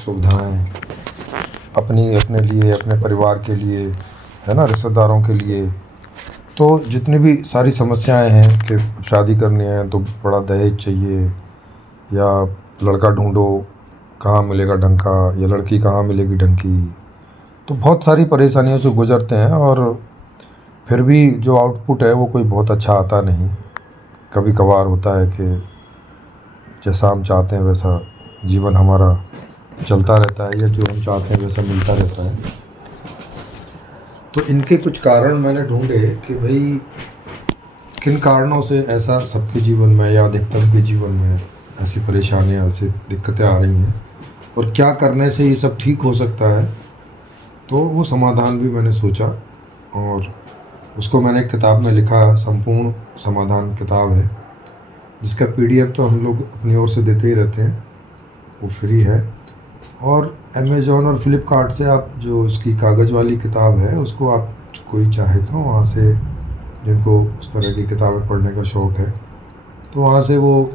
सुविधाएं अपनी अपने लिए, अपने परिवार के लिए, है ना, रिश्तेदारों के लिए। तो जितनी भी सारी समस्याएं हैं कि शादी करनी है तो बड़ा दहेज चाहिए, या लड़का ढूंढो कहाँ मिलेगा ढंग का, या लड़की कहाँ मिलेगी ढंग की। तो बहुत सारी परेशानियों से गुजरते हैं, और फिर भी जो आउटपुट है वो कोई बहुत अच्छा आता नहीं। कभी कभार होता है कि जैसा हम चाहते हैं वैसा जीवन हमारा चलता रहता है, या जो हम चाहते हैं वैसा मिलता रहता है। तो इनके कुछ कारण मैंने ढूंढे कि भाई किन कारणों से ऐसा सबके जीवन में या अधिकतर के जीवन में ऐसी परेशानियां, ऐसी दिक्कतें आ रही हैं, और क्या करने से ये सब ठीक हो सकता है। तो वो समाधान भी मैंने सोचा, और उसको मैंने एक किताब में लिखा। संपूर्ण समाधान किताब है, जिसका PDF तो हम लोग अपनी ओर से देते ही रहते हैं, वो फ्री है। और अमेज़ॉन और फ्लिपकार्ट से आप जो उसकी कागज़ वाली किताब है उसको आप कोई चाहे तो वहाँ से, जिनको उस तरह की किताबें पढ़ने का शौक़ है, तो वहाँ से वो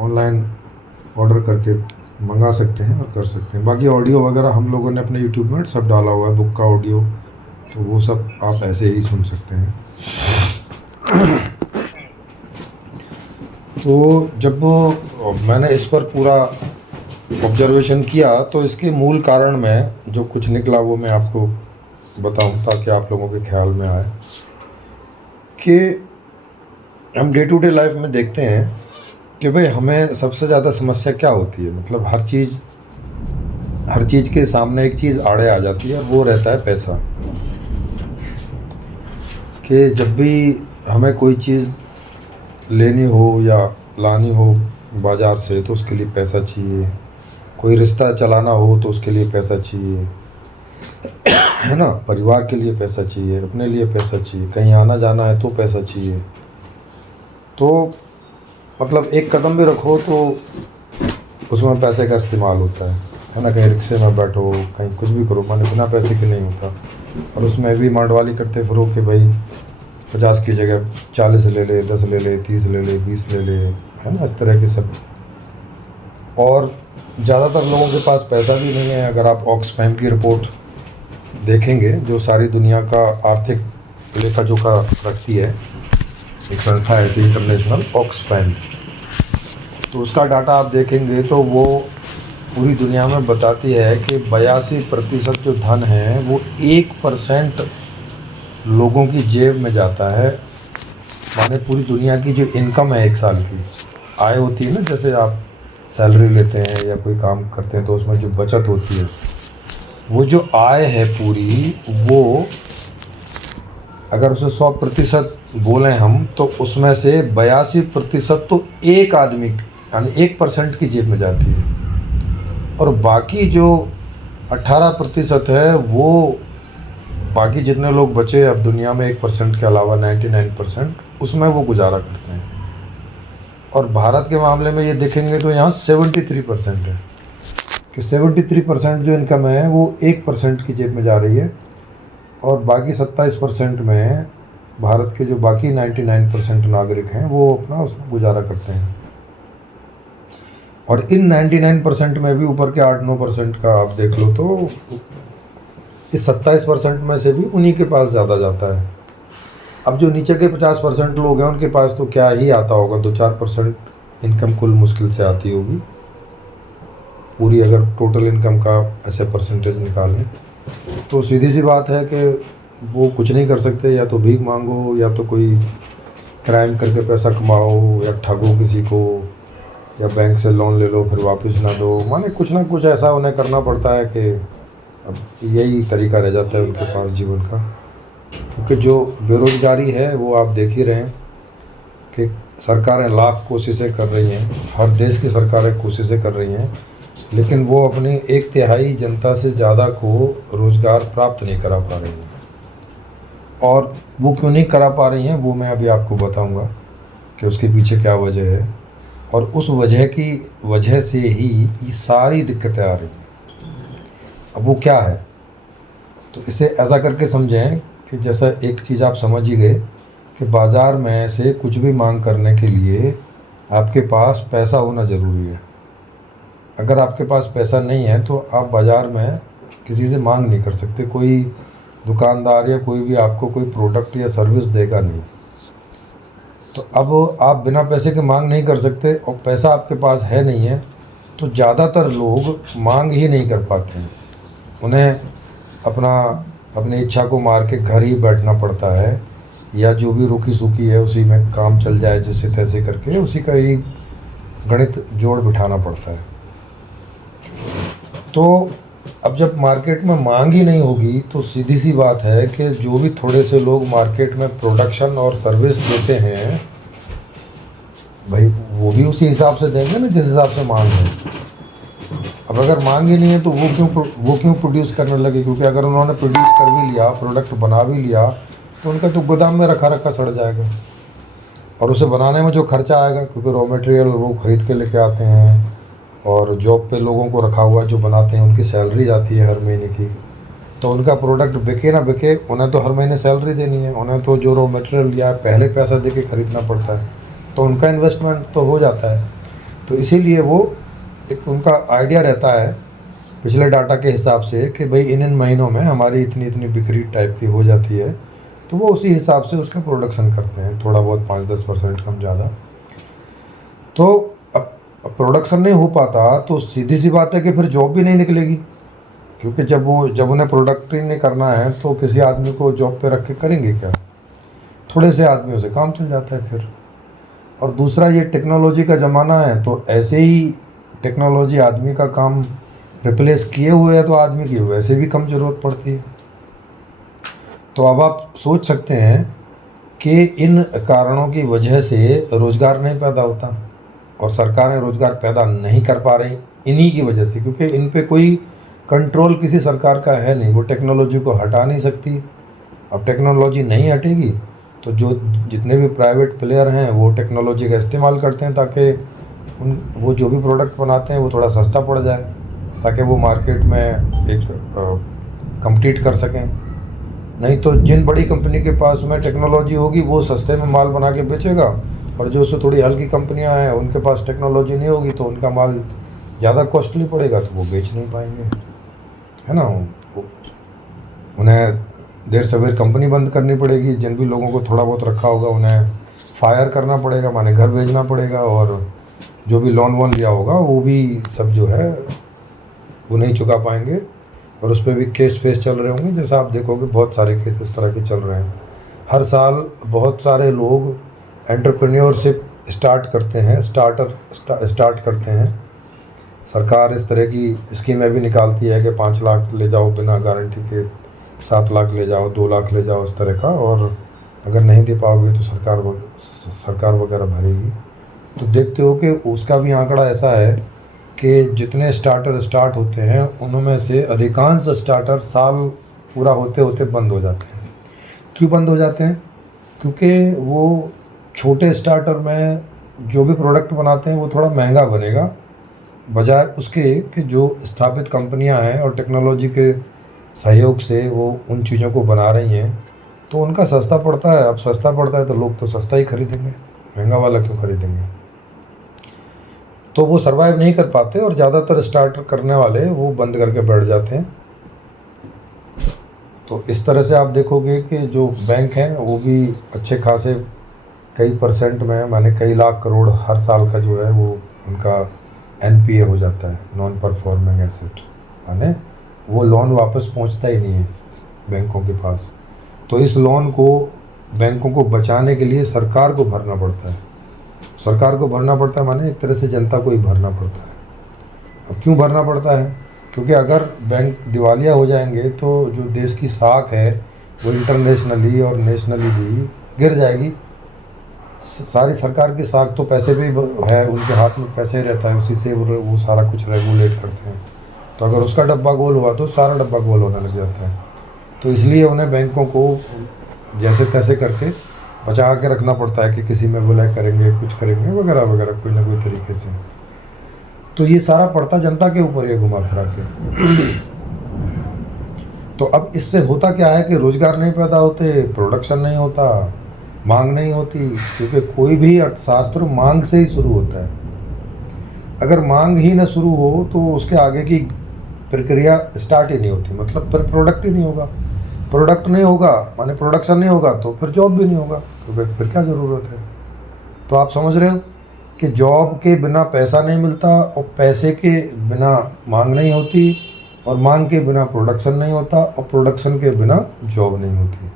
ऑनलाइन ऑर्डर करके मंगा सकते हैं और कर सकते हैं। बाकी ऑडियो वगैरह हम लोगों ने अपने यूट्यूब में सब डाला हुआ है, बुक का ऑडियो, तो वो सब आप ऐसे ही सुन सकते हैं। तो जब मैंने इस पर पूरा ऑब्जर्वेशन किया तो इसके मूल कारण में जो कुछ निकला वो मैं आपको बताऊं, ताकि आप लोगों के ख्याल में आए कि हम डे टू डे लाइफ में देखते हैं कि भाई हमें सबसे ज़्यादा समस्या क्या होती है। मतलब हर चीज़ के सामने एक चीज़ आड़े आ जाती है, वो रहता है पैसा। कि जब भी हमें कोई चीज़ लेनी हो या लानी हो बाज़ार से तो उसके लिए पैसा चाहिए, कोई रिश्ता चलाना हो तो उसके लिए पैसा चाहिए, है ना, परिवार के लिए पैसा चाहिए, अपने लिए पैसा चाहिए, कहीं आना जाना है तो पैसा चाहिए। तो मतलब एक कदम भी रखो तो उसमें पैसे का इस्तेमाल होता है ना। कहीं रिक्शे में बैठो, कहीं कुछ भी करो, माने बिना पैसे के नहीं होता। और उसमें भी मांडवाली करते फिरो कि भाई 50 की जगह 40 ले ले, 10 ले ले, 30 ले ले, 20 ले ले, है ना, इस तरह के सब। और ज़्यादातर लोगों के पास पैसा भी नहीं है। अगर आप ऑक्सफैम की रिपोर्ट देखेंगे, जो सारी दुनिया का आर्थिक लेखा जोखा रखती है, एक संस्था है ऐसी इंटरनेशनल ऑक्सफैम, तो उसका डाटा आप देखेंगे तो वो पूरी दुनिया में बताती है कि 82% जो धन है वो 1% लोगों की जेब में जाता है। माने पूरी दुनिया की जो इनकम है, एक साल की आय होती है ना, जैसे आप सैलरी लेते हैं या कोई काम करते हैं तो उसमें जो बचत होती है, वो जो आय है पूरी, वो अगर उसे 100% बोलें हम तो उसमें से 82% तो एक आदमी यानी 1% की जेब में जाती है। और बाकी जो 18% है वो बाकी जितने लोग बचे अब दुनिया में 1% के अलावा 99% उसमें वो गुजारा करते हैं। और भारत के मामले में ये देखेंगे तो यहाँ 73% है कि 73% जो इनकम है वो 1% की जेब में जा रही है, और बाकी 27% में भारत के जो बाकी 99% नागरिक हैं वो अपना उसमें गुजारा करते हैं। और इन 99% में भी ऊपर के 8-9% का आप देख लो तो इस 27% में से भी उन्हीं के पास ज़्यादा जाता है। अब जो नीचे के 50% लोग हैं उनके पास तो क्या ही आता होगा, 2-4% इनकम कुल मुश्किल से आती होगी पूरी, अगर टोटल इनकम का ऐसे परसेंटेज निकालें तो सीधी सी बात है कि वो कुछ नहीं कर सकते। या तो भीख मांगो, या तो कोई क्राइम करके पैसा कमाओ, या ठगो किसी को, या बैंक से लोन ले लो फिर वापस ना दो। माने कुछ ना कुछ ऐसा उन्हें करना पड़ता है कि अब यही तरीका रह जाता है उनके पास जीवन का। क्योंकि जो बेरोज़गारी है वो आप देख ही रहे हैं कि सरकारें लाख कोशिशें कर रही हैं, हर देश की सरकारें कोशिशें कर रही हैं, लेकिन वो अपनी 1/3 जनता से ज़्यादा को रोज़गार प्राप्त नहीं करा पा रही हैं। और वो क्यों नहीं करा पा रही हैं वो मैं अभी आपको बताऊंगा कि उसके पीछे क्या वजह है, और उस वजह से ही ये सारी दिक्कतें आ रही हैं। अब वो क्या है, तो इसे ऐसा करके समझें कि जैसा एक चीज़ आप समझ ही गए कि बाज़ार में से कुछ भी मांग करने के लिए आपके पास पैसा होना ज़रूरी है। अगर आपके पास पैसा नहीं है तो आप बाज़ार में किसी से मांग नहीं कर सकते, कोई दुकानदार या कोई भी आपको कोई प्रोडक्ट या सर्विस देगा नहीं। तो अब आप बिना पैसे के मांग नहीं कर सकते और पैसा आपके पास है नहीं है, तो ज़्यादातर लोग मांग ही नहीं कर पाते हैं। उन्हें अपनी इच्छा को मार के घर ही बैठना पड़ता है, या जो भी रुकी सूखी है उसी में काम चल जाए जैसे तैसे करके, उसी का ही गणित जोड़ बिठाना पड़ता है। तो अब जब मार्केट में मांग ही नहीं होगी तो सीधी सी बात है कि जो भी थोड़े से लोग मार्केट में प्रोडक्शन और सर्विस देते हैं भाई, वो भी उसी हिसाब से देंगे ना जिस हिसाब से मांग है। अब अगर मांग ही नहीं है तो वो क्यों प्रोड्यूस करने लगे? क्योंकि अगर उन्होंने प्रोड्यूस कर भी लिया, प्रोडक्ट बना भी लिया, तो उनका तो गोदाम में रखा रखा सड़ जाएगा, और उसे बनाने में जो खर्चा आएगा, क्योंकि रॉ मटेरियल वो ख़रीद के लेके आते हैं, और जॉब पे लोगों को रखा हुआ जो बनाते हैं उनकी सैलरी जाती है हर महीने की, तो उनका प्रोडक्ट बिके ना बिके उन्हें तो हर महीने सैलरी देनी है, उन्हें तो जो रॉ मटेरियल लिया पहले पैसा दे के ख़रीदना पड़ता है, तो उनका इन्वेस्टमेंट तो हो जाता है। तो इसीलिए वो एक उनका आइडिया रहता है पिछले डाटा के हिसाब से कि भाई इन महीनों में हमारी इतनी इतनी बिक्री टाइप की हो जाती है, तो वो उसी हिसाब से उसका प्रोडक्शन करते हैं, थोड़ा बहुत 5-10% कम ज़्यादा। तो अब प्रोडक्शन नहीं हो पाता तो सीधी सी बात है कि फिर जॉब भी नहीं निकलेगी, क्योंकि जब उन्हें प्रोडक्ट ही नहीं करना है तो किसी आदमी को जॉब पे रख के करेंगे क्या? थोड़े से आदमियों से काम चल जाता है फिर। और दूसरा, ये टेक्नोलॉजी का ज़माना है, तो ऐसे ही टेक्नोलॉजी आदमी का काम रिप्लेस किए हुए है तो आदमी की वैसे भी कम ज़रूरत पड़ती है। तो अब आप सोच सकते हैं कि इन कारणों की वजह से रोज़गार नहीं पैदा होता, और सरकारें रोज़गार पैदा नहीं कर पा रही इन्हीं की वजह से, क्योंकि इन पे कोई कंट्रोल किसी सरकार का है नहीं, वो टेक्नोलॉजी को हटा नहीं सकती। अब टेक्नोलॉजी नहीं हटेगी तो जितने भी प्राइवेट प्लेयर हैं वो टेक्नोलॉजी का इस्तेमाल करते हैं ताकि वो जो भी प्रोडक्ट बनाते हैं वो थोड़ा सस्ता पड़ जाए, ताकि वो मार्केट में एक कम्पीट कर सकें। नहीं तो जिन बड़ी कंपनी के पास में टेक्नोलॉजी होगी वो सस्ते में माल बना के बेचेगा, और जो उससे थोड़ी हल्की कंपनियां हैं उनके पास टेक्नोलॉजी नहीं होगी तो उनका माल ज़्यादा कॉस्टली पड़ेगा, तो वो बेच नहीं पाएंगे, है ना। उन्हें देर सवेर कंपनी बंद करनी पड़ेगी, जिन भी लोगों को थोड़ा बहुत रखा होगा उन्हें फायर करना पड़ेगा, माने घर भेजना पड़ेगा, और जो भी लोन वोन लिया होगा वो भी सब जो है वो नहीं चुका पाएंगे, और उस पर भी केस चल रहे होंगे। जैसा आप देखोगे बहुत सारे केस इस तरह के चल रहे हैं। हर साल बहुत सारे लोग एंटरप्रेन्योरशिप स्टार्ट करते हैं। सरकार इस तरह की स्कीमें भी निकालती है कि 5 लाख ले जाओ बिना गारंटी के, 7 लाख ले जाओ, 2 लाख ले जाओ, इस तरह का, और अगर नहीं दे पाओगे तो सरकार वगैरह भरेगी। तो देखते हो कि उसका भी आंकड़ा ऐसा है कि जितने स्टार्ट होते हैं उनमें से अधिकांश स्टार्टर साल पूरा होते होते बंद हो जाते हैं। क्यों बंद हो जाते हैं? क्योंकि वो छोटे स्टार्टर में जो भी प्रोडक्ट बनाते हैं वो थोड़ा महंगा बनेगा, बजाय उसके कि जो स्थापित कंपनियां हैं और टेक्नोलॉजी के सहयोग से वो उन चीज़ों को बना रही हैं तो उनका सस्ता पड़ता है। अब सस्ता पड़ता है तो लोग तो सस्ता ही खरीदेंगे, महंगा वाला क्यों खरीदेंगे? तो वो सर्वाइव नहीं कर पाते, और ज़्यादातर स्टार्ट करने वाले वो बंद करके बैठ जाते हैं। तो इस तरह से आप देखोगे कि जो बैंक हैं वो भी अच्छे खासे कई % में, माने कई लाख करोड़ हर साल का जो है वो उनका NPA हो जाता है, नॉन परफॉर्मिंग एसेट, माने वो लोन वापस पहुंचता ही नहीं है बैंकों के पास। तो इस लोन को बैंकों को बचाने के लिए सरकार को भरना पड़ता है। सरकार को भरना पड़ता है माने एक तरह से जनता को ही भरना पड़ता है। अब क्यों भरना पड़ता है? क्योंकि अगर बैंक दिवालिया हो जाएंगे तो जो देश की साख है वो इंटरनेशनली और नेशनली भी गिर जाएगी। सारी सरकार की साख तो पैसे पे है, उनके हाथ में पैसे रहता है, उसी से वो सारा कुछ रेगुलेट करते हैं। तो अगर उसका डब्बा गोल हुआ तो सारा डब्बा गोल होने लग जाता है। तो इसलिए उन्हें बैंकों को जैसे तैसे करके बचा के रखना पड़ता है कि किसी में विलय करेंगे, कुछ करेंगे वगैरह वगैरह, कोई ना कोई तरीके से। तो ये सारा पड़ता जनता के ऊपर है घुमा फिरा के। तो अब इससे होता क्या है कि रोजगार नहीं पैदा होते, प्रोडक्शन नहीं होता, मांग नहीं होती, क्योंकि कोई भी अर्थशास्त्र मांग से ही शुरू होता है। अगर मांग ही ना शुरू हो तो उसके आगे की प्रक्रिया स्टार्ट ही नहीं होती, मतलब फिर प्रोडक्ट ही नहीं होगा। प्रोडक्ट नहीं होगा माने प्रोडक्शन नहीं होगा तो फिर जॉब भी नहीं होगा, तो फिर क्या ज़रूरत है। तो आप समझ रहे हो कि जॉब के बिना पैसा नहीं मिलता, और पैसे के बिना मांग नहीं होती, और मांग के बिना प्रोडक्शन नहीं होता, और प्रोडक्शन के बिना जॉब नहीं होती।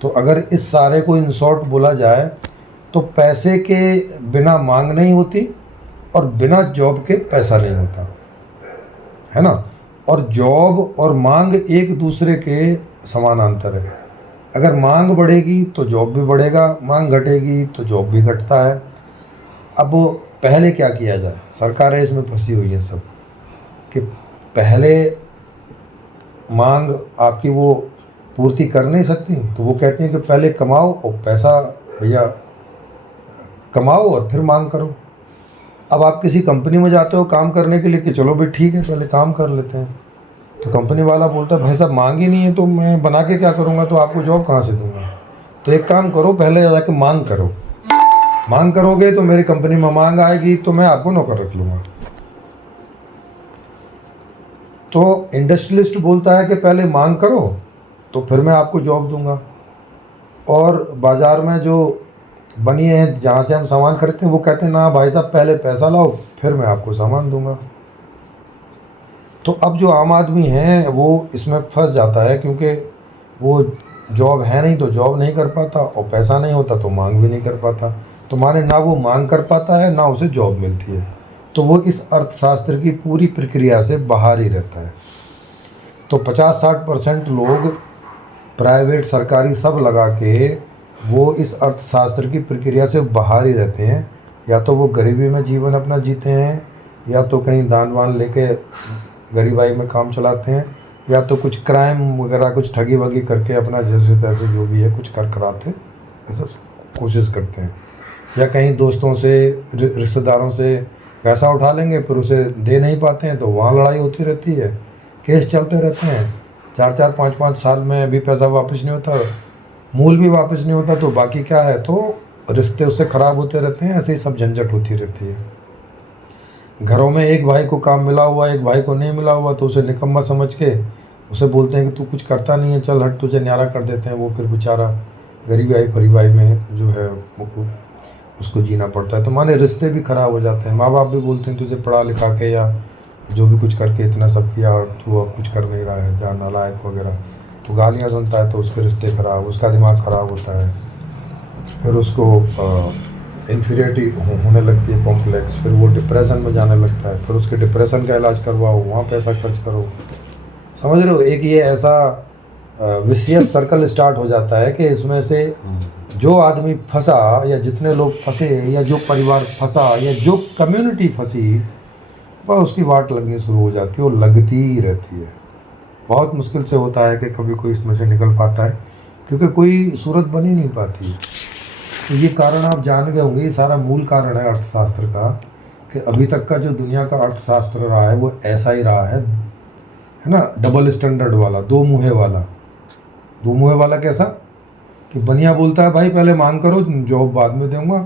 तो अगर इस सारे को इन शॉर्ट बोला जाए तो पैसे के बिना मांग नहीं होती, और बिना जॉब के पैसा नहीं होता, है ना। और जॉब और मांग एक दूसरे के समानांतर है। अगर मांग बढ़ेगी तो जॉब भी बढ़ेगा, मांग घटेगी तो जॉब भी घटता है। अब पहले क्या किया जाए, सरकारें इसमें फंसी हुई हैं सब, कि पहले मांग आपकी वो पूर्ति कर नहीं सकती, तो वो कहती हैं कि पहले कमाओ और पैसा भैया कमाओ और फिर मांग करो। अब आप किसी कंपनी में जाते हो काम करने के लिए कि चलो भाई ठीक है पहले काम कर लेते हैं, तो कंपनी वाला बोलता है भाई साहब मांग ही नहीं है तो मैं बना के क्या करूँगा, तो आपको जॉब कहाँ से दूंगा। तो एक काम करो, पहले जाके मांग करो, मांग करोगे तो मेरी कंपनी में मांग आएगी तो मैं आपको नौकर रख लूँगा। तो इंडस्ट्रियलिस्ट बोलता है कि पहले मांग करो तो फिर मैं आपको जॉब दूंगा। और बाज़ार में जो बनी है जहाँ से हम सामान खरीदते हैं वो कहते हैं ना भाई साहब पहले पैसा लाओ फिर मैं आपको सामान दूंगा। तो अब जो आम आदमी है वो इसमें फंस जाता है, क्योंकि वो जॉब है नहीं तो जॉब नहीं कर पाता, और पैसा नहीं होता तो मांग भी नहीं कर पाता। तो माने ना वो मांग कर पाता है ना उसे जॉब मिलती है, तो वो इस अर्थशास्त्र की पूरी प्रक्रिया से बाहर ही रहता है। तो 50-60% लोग प्राइवेट सरकारी सब लगा के वो इस अर्थशास्त्र की प्रक्रिया से बाहर ही रहते हैं। या तो वो गरीबी में जीवन अपना जीते हैं, या तो कहीं दान वान लेके गरीबाई में काम चलाते हैं, या तो कुछ क्राइम वगैरह कुछ ठगी वगी करके अपना जैसे तैसे जो भी है कुछ कर कराते ऐसा कोशिश करते हैं। या कहीं दोस्तों से रिश्तेदारों से पैसा उठा लेंगे फिर उसे दे नहीं पाते हैं तो वहाँ लड़ाई होती रहती है, केस चलते रहते हैं। 4-4 5-5 साल में भी पैसा वापस नहीं होता, मूल भी वापस नहीं होता, तो बाकी क्या है, तो रिश्ते उससे ख़राब होते रहते हैं। ऐसे ही सब झंझट होती रहती है। घरों में एक भाई को काम मिला हुआ एक भाई को नहीं मिला हुआ तो उसे निकम्मा समझ के उसे बोलते हैं कि तू कुछ करता नहीं है, चल हट तुझे न्यारा कर देते हैं। वो फिर बेचारा गरीबाई में जो है वो उसको जीना पड़ता है। तो माने रिश्ते भी ख़राब हो जाते हैं। माँ बाप भी बोलते हैं तुझे पढ़ा लिखा के या जो भी कुछ करके इतना सब किया और तू अब कुछ कर नहीं रहा है, जा नालायक वगैरह, तो गालियाँ सुनता है तो उसके रिश्ते ख़राब, उसका दिमाग ख़राब होता है। फिर उसको इन्फीरियरिटी होने लगती है, कॉम्प्लेक्स, फिर वो डिप्रेशन में जाने लगता है। फिर उसके डिप्रेशन का इलाज करवाओ, वहाँ पैसा खर्च करो। समझ रहे हो, एक ये ऐसा विशियस सर्कल स्टार्ट हो जाता है कि इसमें से जो आदमी फंसा या जितने लोग फंसे या जो परिवार फंसा या जो कम्युनिटी फंसी, वह उसकी वाट लगनी शुरू हो जाती है और लगती ही रहती है। बहुत मुश्किल से होता है कि कभी कोई इसमें से निकल पाता है, क्योंकि कोई सूरत बन ही नहीं पाती। तो ये कारण आप जान गए होंगे, ये सारा मूल कारण है अर्थशास्त्र का, कि अभी तक का जो दुनिया का अर्थशास्त्र रहा है वो ऐसा ही रहा है ना, डबल स्टैंडर्ड वाला, दो मुँहे वाला। दो मुँहे वाला कैसा कि बनिया बोलता है भाई पहले मांग करो जॉब बाद में दूंगा,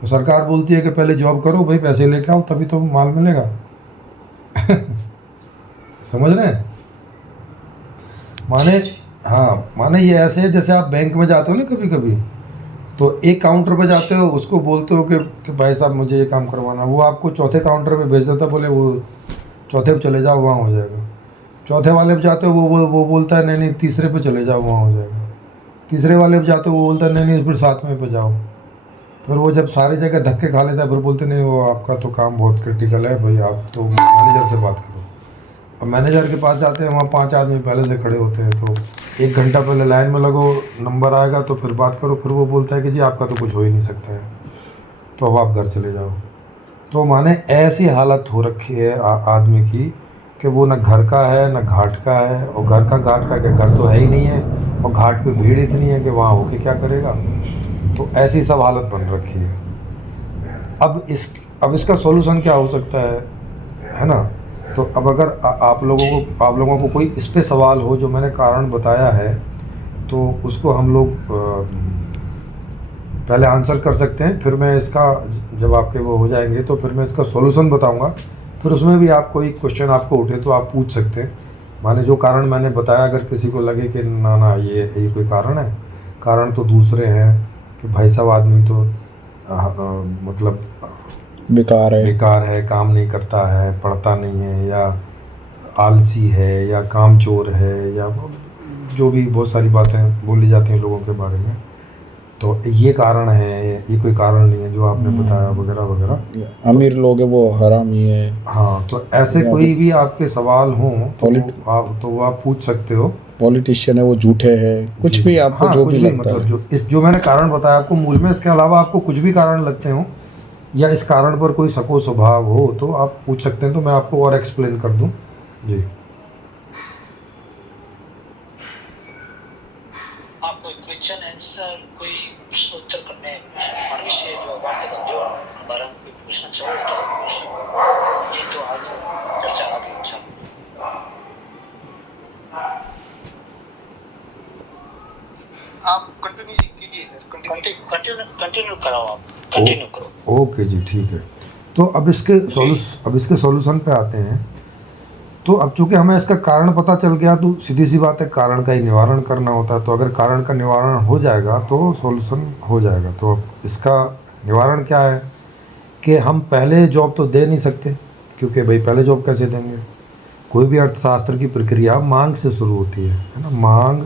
तो सरकार बोलती है कि पहले जॉब करो भाई पैसे लेके आओ तभी तो माल मिलेगा। समझ रहे हैं माने, हाँ माने ये ऐसे है जैसे आप बैंक में जाते हो ना कभी कभी, तो एक काउंटर पे जाते हो उसको बोलते हो कि भाई साहब मुझे ये काम करवाना, वो आपको चौथे काउंटर पे भेज देता, बोले वो चौथे पे चले जाओ वहाँ हो जाएगा। चौथे वाले पे जाते हो वो बोलता है नहीं तीसरे पे चले जाओ वहाँ हो जाएगा। तीसरे वाले पे जाते हो वो बोलता है नहीं फिर 7वें पे जाओ। फिर वो जब सारी जगह धक्के खा लेता है फिर बोलते नहीं वो आपका तो काम बहुत क्रिटिकल है भाई, आप तो मैनेजर से बात करो। अब मैनेजर के पास जाते हैं, वहाँ 5 आदमी पहले से खड़े होते हैं, तो 1 घंटा पहले लाइन में लगो, नंबर आएगा तो फिर बात करो। फिर वो बोलता है कि जी आपका तो कुछ हो ही नहीं सकता है, तो अब आप घर चले जाओ। तो माने ऐसी हालत हो रखी है आदमी की कि वो ना घर का है ना घाट का है, और घर का घाट का क्या, घर तो है ही नहीं है, और घाट पे भीड़ इतनी है कि वहाँ होके क्या करेगा। तो ऐसी सब हालत बन रखी है। अब इसका सॉल्यूशन क्या हो सकता है ना। तो अब अगर आप लोगों को कोई इस पे सवाल हो जो मैंने कारण बताया है, तो उसको हम लोग पहले आंसर कर सकते हैं, फिर मैं इसका जब आपके वो हो जाएंगे तो फिर मैं इसका सॉल्यूशन बताऊंगा। फिर उसमें भी आप कोई क्वेश्चन आपको उठे तो आप पूछ सकते हैं। माने जो कारण मैंने बताया, अगर किसी को लगे कि ना ना ये कोई कारण है, कारण तो दूसरे हैं कि भाई साहब आदमी तो मतलब बेकार है, काम नहीं करता है, पढ़ता नहीं है, या आलसी है, या कामचोर है, या जो भी बहुत सारी बातें बोली जाती हैं लोगों के बारे में, तो ये कारण है, ये कोई कारण नहीं है जो आपने बताया वगैरह वगैरह। अमीर लोग है वो हरामी है। हाँ, तो ऐसे कोई भी आपके सवाल हों तो वो आप पूछ सकते हो। पॉलिटिशियन है वो झूठे हैं, कुछ भी आपको हाँ, जो कुछ भी लगता मतलब है, जो मैंने कारण बताया आपको मूल में, इसके अलावा आपको कुछ भी कारण लगते हो या इस कारण पर कोई शको स्वभाव हो तो आप पूछ सकते हैं, तो मैं आपको और एक्सप्लेन कर दूं। जी, आप कोई क्वेश्चन आंसर, कोई प्रश्न उत्तर करने विषय जो बात कर जो हमारा कोई पूछना चाहो तो आप पूछ सकते, ये तो आगे चर्चा आगे अच्छा। आप कंटिन्यू कीजिए सर, कंटिन्यू कराओ, आप कंटिन्यू करो। ओके जी, ठीक है। तो अब इसके सॉल्यूशन पे आते हैं। तो अब चूंकि हमें इसका कारण पता चल गया, तो सीधी सी बात है, कारण का ही निवारण करना होता है। तो अगर कारण का निवारण हो जाएगा तो सॉल्यूशन हो जाएगा। तो अब इसका निवारण क्या है कि हम पहले जॉब तो दे नहीं सकते, क्योंकि भाई पहले जॉब कैसे देंगे। कोई भी अर्थशास्त्र की प्रक्रिया मांग से शुरू होती है ना। मांग,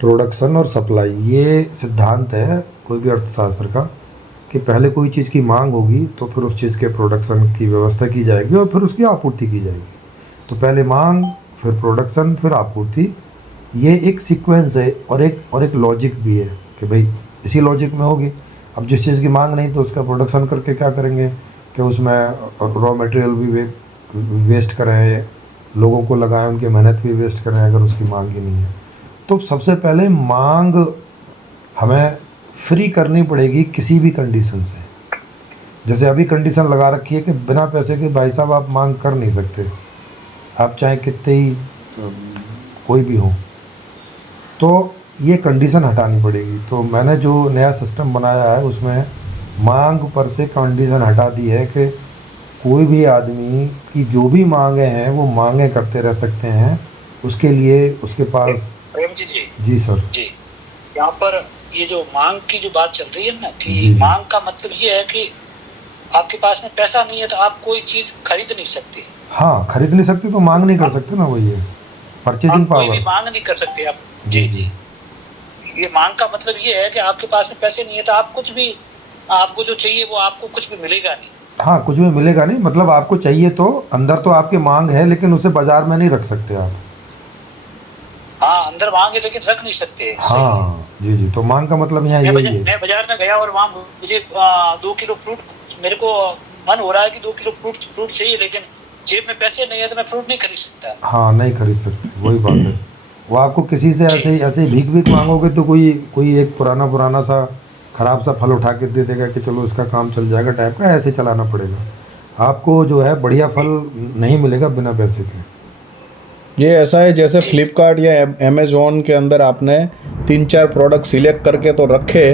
प्रोडक्शन और सप्लाई, ये सिद्धांत है कोई भी अर्थशास्त्र का, कि पहले कोई चीज़ की मांग होगी तो फिर उस चीज़ के प्रोडक्शन की व्यवस्था की जाएगी और फिर उसकी आपूर्ति की जाएगी। तो पहले मांग, फिर प्रोडक्शन, फिर आपूर्ति, ये एक सीक्वेंस है और एक लॉजिक भी है कि भाई इसी लॉजिक में होगी। अब जिस चीज़ की मांग नहीं तो उसका प्रोडक्शन करके क्या करेंगे कि उसमें रॉ मटेरियल भी वेस्ट करें, लोगों को लगाएं, उनकी मेहनत भी वेस्ट करें अगर उसकी मांग ही नहीं है। तो सबसे पहले मांग हमें फ्री करनी पड़ेगी किसी भी कंडीशन से। जैसे अभी कंडीशन लगा रखी है कि बिना पैसे के भाई साहब आप मांग कर नहीं सकते, आप चाहे कितने ही कोई भी हो। तो ये कंडीशन हटानी पड़ेगी। तो मैंने जो नया सिस्टम बनाया है उसमें मांग पर से कंडीशन हटा दी है कि कोई भी आदमी की जो भी मांगे हैं वो मांगे करते रह सकते हैं। उसके लिए उसके पास प्रेम जी सर जी, यहाँ पर ये जो मांग की जो बात चल रही है ना, कि मांग का मतलब ये है कि आपके पास में पैसा नहीं है तो आप कोई चीज खरीद नहीं सकते। हाँ, खरीद नहीं सकते तो मांग नहीं कर सकते ना, वही है परचेजिंग पावर। कोई भी मांग नहीं कर सकते आप। जी जी, ये मांग का मतलब ये है कि आपके पास में पैसे नहीं है तो आप कुछ भी, आपको जो चाहिए वो आपको कुछ भी मिलेगा नहीं। हाँ, कुछ भी मिलेगा नहीं, मतलब आपको चाहिए तो अंदर तो आपके मांग है, लेकिन उसे बाजार में नहीं रख सकते आप। हाँ, अंदर मांग है लेकिन रख नहीं सकते। हाँ जी जी, तो मांग का मतलब यहाँ यही है। मैं बाजार में गया और वहाँ मुझे 2 किलो फ्रूट, मेरे को मन हो रहा है कि 2 किलो फ्रूट चाहिए, लेकिन जेब में पैसे नहीं है तो मैं फ्रूट नहीं खरीद सकता। हाँ, नहीं खरीद सकते, वही बात है। वो आपको किसी से ऐसे ही भीख मांगोगे तो कोई एक पुराना सा खराब सा फल उठा के दे देगा कि चलो इसका काम चल जाएगा टाइप का, ऐसे चलाना पड़ेगा। आपको जो है बढ़िया फल नहीं मिलेगा बिना पैसे के। ये ऐसा है जैसे फ्लिपकार्ट या अमेज़ॉन के अंदर आपने 3-4 प्रोडक्ट सिलेक्ट करके तो रखे,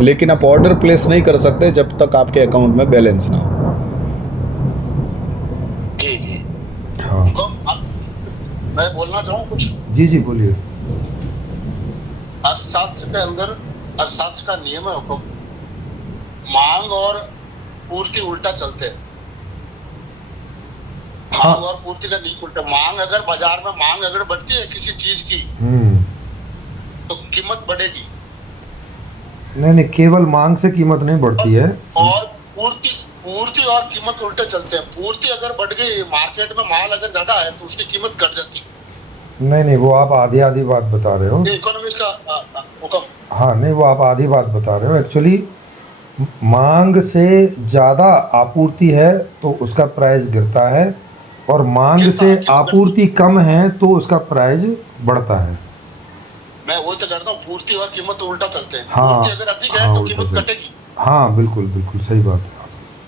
लेकिन आप ऑर्डर प्लेस नहीं कर सकते जब तक आपके अकाउंट में बैलेंस ना हो। जी जी, हाँ, तो मैं बोलना चाहूँ कुछ। जी जी, बोलिए। अर्थशास्त्र के अंदर, अर्थशास्त्र का नियम है हुक्म, मांग और पूर्ति उल्टा चलते हैं। मांग और पूर्ति का नहीं उल्टा। मांग अगर बाजार में मांग अगर बढ़ती है किसी चीज की तो कीमत बढ़ेगी। नहीं, केवल मांग से कीमत नहीं बढ़ती है। और पूर्ति और कीमत उल्टे चलते हैं। पूर्ति अगर बढ़ गई, मार्केट में माल अगर ज्यादा है तो उसकी कीमत घट जाती है। नहीं, वो आप आधी बात बता रहे हो। इकोनॉमिक्स का हुक्म। हाँ, नहीं, वो आप आधी बात बता रहे हो। एक्चुअली मांग से ज़्यादा आपूर्ति है तो उसका प्राइस गिरता है, और मांग से आपूर्ति कम है तो उसका प्राइस बढ़ता है। मैं वो तो करता हूँ, पूर्ति और कीमत उल्टा चलते हैं। हाँ, पूर्ति अगर अधिक है तो कीमत घटेगी। हाँ, बिल्कुल सही बात है,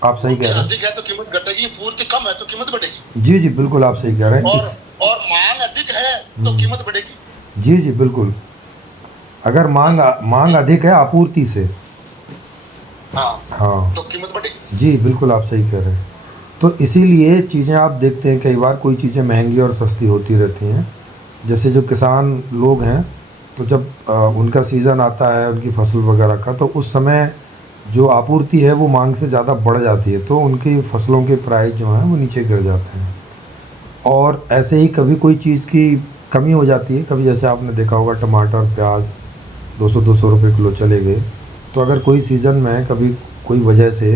आप सही कह रहे हैं। अधिक है तो कीमत घटेगी, पूर्ति कम है तो कीमत बढ़ेगी। जी जी, बिल्कुल आप सही कह रहे हैं। और मांग अधिक है तो कीमत बढ़ेगी। जी जी, बिल्कुल। अगर मांग अधिक है आपूर्ति से, हाँ हाँ तो कीमत बढ़ेगी। जी, बिल्कुल आप सही कह रहे हैं। तो इसीलिए चीज़ें आप देखते हैं कई बार कोई चीज़ें महंगी और सस्ती होती रहती हैं। जैसे जो किसान लोग हैं, तो जब उनका सीज़न आता है उनकी फसल वगैरह का, तो उस समय जो आपूर्ति है वो मांग से ज़्यादा बढ़ जाती है, तो उनकी फसलों के प्राइस जो हैं वो नीचे गिर जाते हैं। और ऐसे ही कभी कोई चीज़ की कमी हो जाती है, कभी जैसे आपने देखा होगा टमाटर, प्याज 200-200 रुपए किलो चले गए। तो अगर कोई सीज़न में कभी कोई वजह से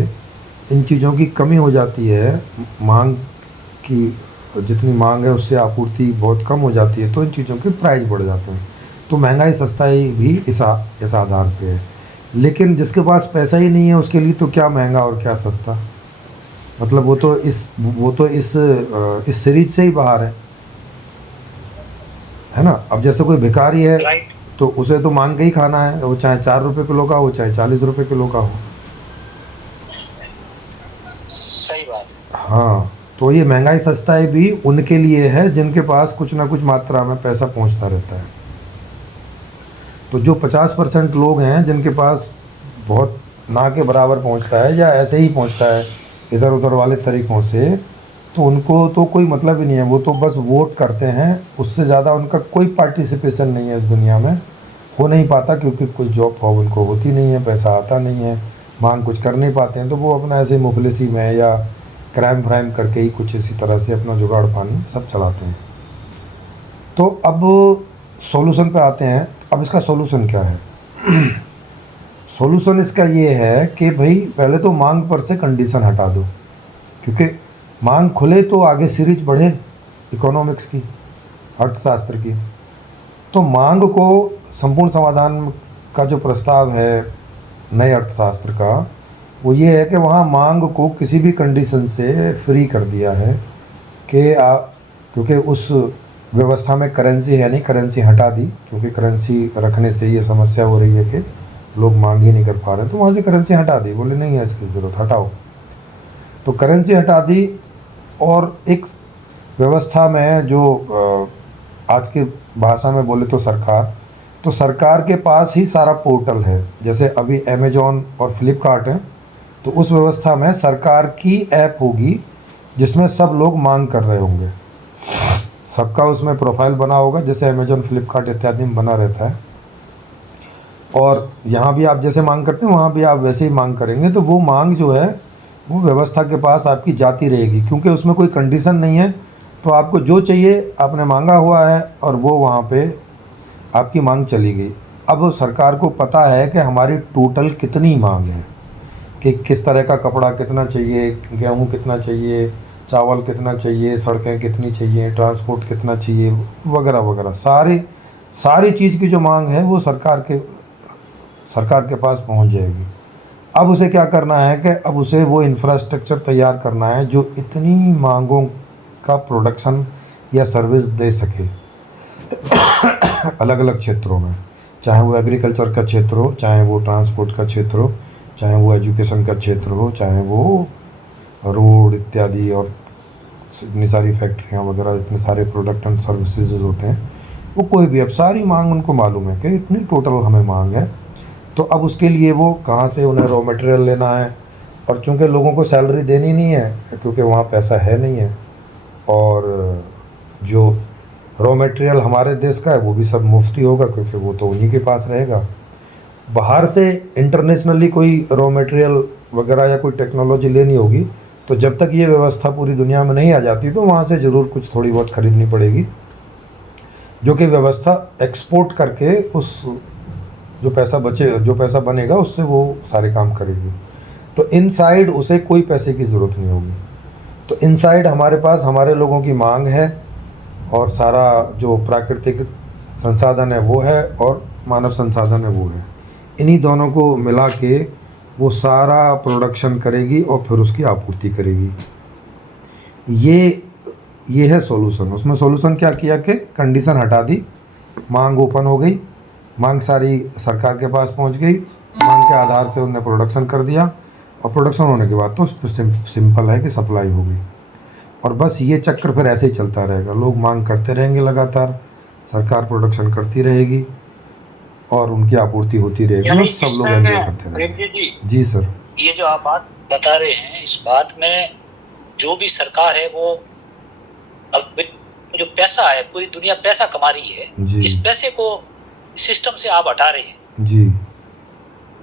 इन चीज़ों की कमी हो जाती है, मांग की जितनी मांग है उससे आपूर्ति बहुत कम हो जाती है, तो इन चीज़ों के प्राइस बढ़ जाते हैं। तो महंगाई सस्ताई भी इस आधार पे है। लेकिन जिसके पास पैसा ही नहीं है उसके लिए तो क्या महंगा और क्या सस्ता, मतलब वो तो इस सीरीज से ही बाहर है ना। अब जैसे कोई भिखारी है राइट, तो उसे तो मांग के ही खाना है, वो चाहे 4 रुपए किलो का हो चाहे 40 रुपए किलो का हो। सही बात है। हाँ, तो ये महंगाई सस्ताई भी उनके लिए है जिनके पास कुछ ना कुछ मात्रा में पैसा पहुंचता रहता है। तो जो 50% लोग हैं जिनके पास बहुत ना के बराबर पहुंचता है या ऐसे ही पहुंचता है इधर उधर वाले तरीक़ों से, तो उनको तो कोई मतलब ही नहीं है, वो तो बस वोट करते हैं, उससे ज़्यादा उनका कोई पार्टिसिपेशन नहीं है इस दुनिया में, हो नहीं पाता, क्योंकि कोई जॉब वॉब उनको होती नहीं है, पैसा आता नहीं है, मांग कुछ कर नहीं पाते हैं, तो वो अपना ऐसे मुफलिसी में या क्राइम फ्राइम करके ही कुछ इसी तरह से अपना जुगाड़ पानी सब चलाते हैं। तो अब सॉल्यूशन पे आते हैं। अब इसका सॉल्यूशन क्या है? सॉल्यूशन इसका ये है कि भाई पहले तो मांग पर से कंडीशन हटा दो, क्योंकि मांग खुले तो आगे सीरीज बढ़े इकोनॉमिक्स की, अर्थशास्त्र की। तो मांग को संपूर्ण समाधान का जो प्रस्ताव है नए अर्थशास्त्र का, वो ये है कि वहाँ मांग को किसी भी कंडीशन से फ्री कर दिया है कि क्योंकि उस व्यवस्था में करेंसी है नहीं, करेंसी हटा दी, क्योंकि करेंसी रखने से ये समस्या हो रही है कि लोग मांग ही नहीं कर पा रहे, तो वहाँ से करेंसी हटा दी, बोले नहीं है इसकी ज़रूरत, हटाओ। तो करेंसी हटा दी और एक व्यवस्था में जो आज की भाषा में बोले तो सरकार के पास ही सारा पोर्टल है। जैसे अभी अमेजॉन और फ्लिपकार्ट है, तो उस व्यवस्था में सरकार की ऐप होगी जिसमें सब लोग मांग कर रहे होंगे, सबका उसमें प्रोफाइल बना होगा, जैसे अमेजॉन, फ्लिपकार्ट इत्यादि में बना रहता है। और यहाँ भी आप जैसे मांग करते हैं वहाँ भी आप वैसे ही मांग करेंगे, तो वो मांग जो है वो व्यवस्था के पास आपकी जाती रहेगी, क्योंकि उसमें कोई कंडीशन नहीं है। तो आपको जो चाहिए आपने मांगा हुआ है और वो वहाँ पे आपकी मांग चली गई। अब सरकार को पता है कि हमारी टोटल कितनी मांग है, कि किस तरह का कपड़ा कितना चाहिए, गेहूँ कितना चाहिए, चावल कितना चाहिए, सड़कें कितनी चाहिए, ट्रांसपोर्ट कितना चाहिए, वगैरह वगैरह। सारी चीज़ की जो मांग है वो सरकार के पास पहुंच जाएगी। अब उसे क्या करना है कि अब उसे वो इंफ्रास्ट्रक्चर तैयार करना है जो इतनी मांगों का प्रोडक्शन या सर्विस दे सके अलग अलग क्षेत्रों में, चाहे वो एग्रीकल्चर का क्षेत्र हो, चाहे वो ट्रांसपोर्ट का क्षेत्र हो, चाहे वो एजुकेशन का क्षेत्र हो, चाहे वो रोड इत्यादि, और इतनी सारी फैक्ट्रियाँ वगैरह, इतने सारे प्रोडक्ट एंड सर्विसेज होते हैं, वो कोई भी, अब सारी मांग उनको मालूम है कि इतनी टोटल हमें मांग है। तो अब उसके लिए वो कहाँ से उन्हें रॉ मटेरियल लेना है, और चूँकि लोगों को सैलरी देनी नहीं है क्योंकि वहाँ पैसा है नहीं है, और जो रॉ मटेरियल हमारे देश का है वो भी सब मुफ्त ही होगा क्योंकि वो तो उन्हीं के पास रहेगा। बाहर से इंटरनेशनली कोई रॉ मटेरियल वगैरह या कोई टेक्नोलॉजी लेनी होगी, तो जब तक ये व्यवस्था पूरी दुनिया में नहीं आ जाती तो वहाँ से ज़रूर कुछ थोड़ी बहुत ख़रीदनी पड़ेगी, जो कि व्यवस्था एक्सपोर्ट करके उस जो पैसा बनेगा उससे वो सारे काम करेगी। तो इनसाइड उसे कोई पैसे की ज़रूरत नहीं होगी। तो इनसाइड हमारे पास हमारे लोगों की मांग है, और सारा जो प्राकृतिक संसाधन है वो है, और मानव संसाधन है वो है। इन्हीं दोनों को मिला के वो सारा प्रोडक्शन करेगी और फिर उसकी आपूर्ति करेगी। ये है सॉल्यूशन। उसमें सॉल्यूशन क्या किया कि कंडीशन हटा दी, मांग ओपन हो गई, मांग सारी सरकार के पास पहुंच गई, मांग के आधार से उन्होंने प्रोडक्शन कर दिया, और प्रोडक्शन होने के बाद तो सिंपल है कि सप्लाई हो गई। और बस ये चक्कर फिर ऐसे ही चलता रहेगा, लोग मांग करते रहेंगे लगातार, सरकार प्रोडक्शन करती रहेगी और उनकी आपूर्ति होती रहेगी और सब लोग एंजॉय करते रहेंगे। जी सर। ये जो आप बात बता रहे हैं, इस बात में जो भी सरकार है वो अब जो पैसा है, पूरी दुनिया पैसा कमा रही है, जी इस पैसे को सिस्टम से आप हटा रहे हैं। जी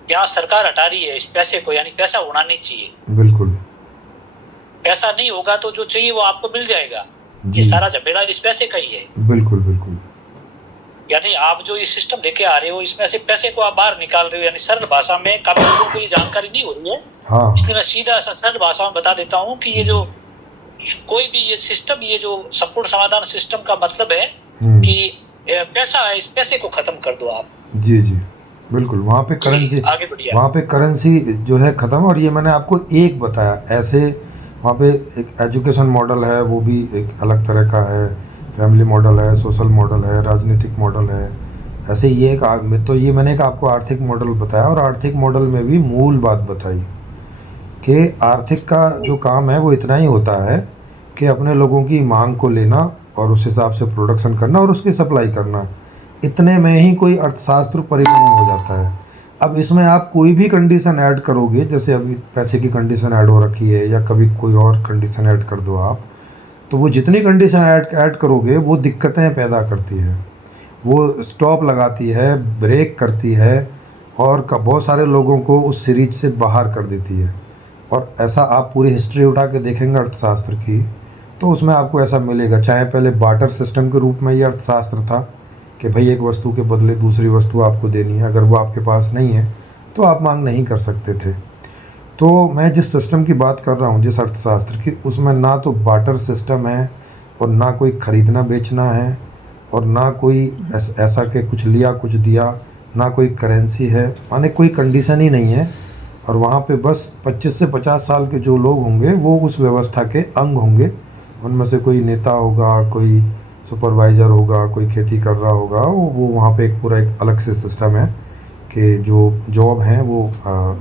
यहाँ सरकार हटा रही है इस पैसे को, यानी पैसा होना नहीं चाहिए। बिल्कुल पैसा नहीं होगा तो जो चाहिए वो आपको मिल जाएगा। जी ये सारा झमेला इस पैसे का ही है। बिल्कुल बिल्कुल यानी आप जो ये सिस्टम लेके आ रहे हो, इसमें से पैसे को आप बाहर निकाल रहे हो। यानी सरल भाषा में काफी लोगों को ये जानकारी नहीं हो रही है, हाँ इसलिए मैं सीधा सा सरल भाषा में बता देता हूँ कि ये जो कोई भी ये सिस्टम, ये जो संपूर्ण समाधान सिस्टम का मतलब है कि पैसा है, इस पैसे को खत्म कर दो आप। जी जी बिल्कुल। वहाँ पे करेंसी, आगे बढ़िए। वहाँ पे करेंसी जो है ख़त्म। और ये मैंने आपको एक बताया, ऐसे वहाँ पे एक एजुकेशन मॉडल है, वो भी एक अलग तरह का है, फैमिली मॉडल है, सोशल मॉडल है, राजनीतिक मॉडल है। ऐसे ये एक तो ये मैंने एक आपको आर्थिक मॉडल बताया, और आर्थिक मॉडल में भी मूल बात बताई कि आर्थिक का जो काम है वो इतना ही होता है कि अपने लोगों की मांग को लेना और उस हिसाब से प्रोडक्शन करना और उसकी सप्लाई करना। इतने में ही कोई अर्थशास्त्र परिपूर्ण हो जाता है। अब इसमें आप कोई भी कंडीशन ऐड करोगे, जैसे अभी पैसे की कंडीशन ऐड हो रखी है, या कभी कोई और कंडीशन ऐड कर दो आप, तो वो जितनी कंडीशन ऐड करोगे वो दिक्कतें पैदा करती है, वो स्टॉप लगाती है, ब्रेक करती है, और बहुत सारे लोगों को उस सीरीज से बाहर कर देती है। और ऐसा आप पूरी हिस्ट्री उठा के देखेंगे अर्थशास्त्र की, तो उसमें आपको ऐसा मिलेगा। चाहे पहले बार्टर सिस्टम के रूप में ये अर्थशास्त्र था कि भाई एक वस्तु के बदले दूसरी वस्तु आपको देनी है, अगर वो आपके पास नहीं है तो आप मांग नहीं कर सकते थे। तो मैं जिस सिस्टम की बात कर रहा हूँ, जिस अर्थशास्त्र की, उसमें ना तो बार्टर सिस्टम है, और ना कोई ख़रीदना बेचना है, और ना कोई ऐसा कि कुछ लिया कुछ दिया, ना कोई करेंसी है, माने कोई कंडीशन ही नहीं है। और वहाँ पे बस 25 से 50 साल के जो लोग होंगे वो उस व्यवस्था के अंग होंगे। उनमें से कोई नेता होगा, कोई सुपरवाइज़र होगा, कोई खेती कर रहा होगा, वो वहाँ पे एक पूरा एक अलग से सिस्टम है कि जो जॉब हैं वो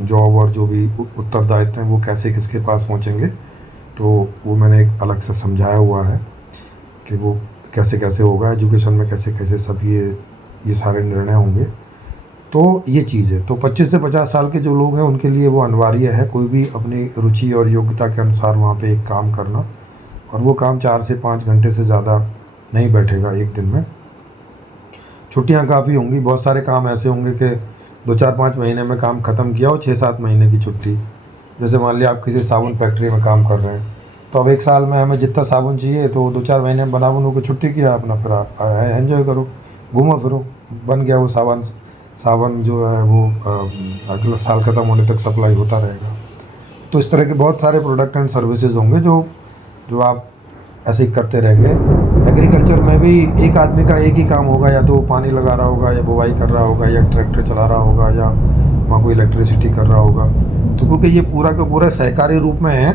जॉब और जो भी उत्तरदायित्व हैं वो कैसे किसके पास पहुँचेंगे। तो वो मैंने एक अलग से समझाया हुआ है कि वो कैसे कैसे होगा, एजुकेशन में कैसे कैसे सब ये सारे निर्णय होंगे। तो ये चीज़ है। तो 25 से 50 साल के जो लोग हैं उनके लिए वो अनिवार्य है, कोई भी अपनी रुचि और योग्यता के अनुसार वहाँ पे एक काम करना, और वो काम 4 से 5 घंटे से ज़्यादा नहीं बैठेगा एक दिन में। छुट्टियाँ काफ़ी होंगी, बहुत सारे काम ऐसे होंगे कि 2-4-5 महीने में काम ख़त्म किया और 6-7 महीने की छुट्टी। जैसे मान लिया आप किसी साबुन फैक्ट्री में काम कर रहे हैं, तो अब एक साल में हमें जितना साबुन चाहिए तो 2-4 महीने में बना बनू के छुट्टी किया अपना, फिर एंजॉय करो, घूमो फिरो, बन गया वो सावन जो है वो अगले साल ख़त्म होने तक सप्लाई होता रहेगा। तो इस तरह के बहुत सारे प्रोडक्ट एंड सर्विसेज होंगे जो आप ऐसे ही करते रहेंगे। एग्रीकल्चर में भी एक आदमी का एक ही काम होगा, या तो पानी लगा रहा होगा, या बुवाई कर रहा होगा, या ट्रैक्टर चला रहा होगा, या वहाँ कोई इलेक्ट्रिसिटी कर रहा होगा। तो क्योंकि ये पूरा का पूरा सहकारी रूप में है,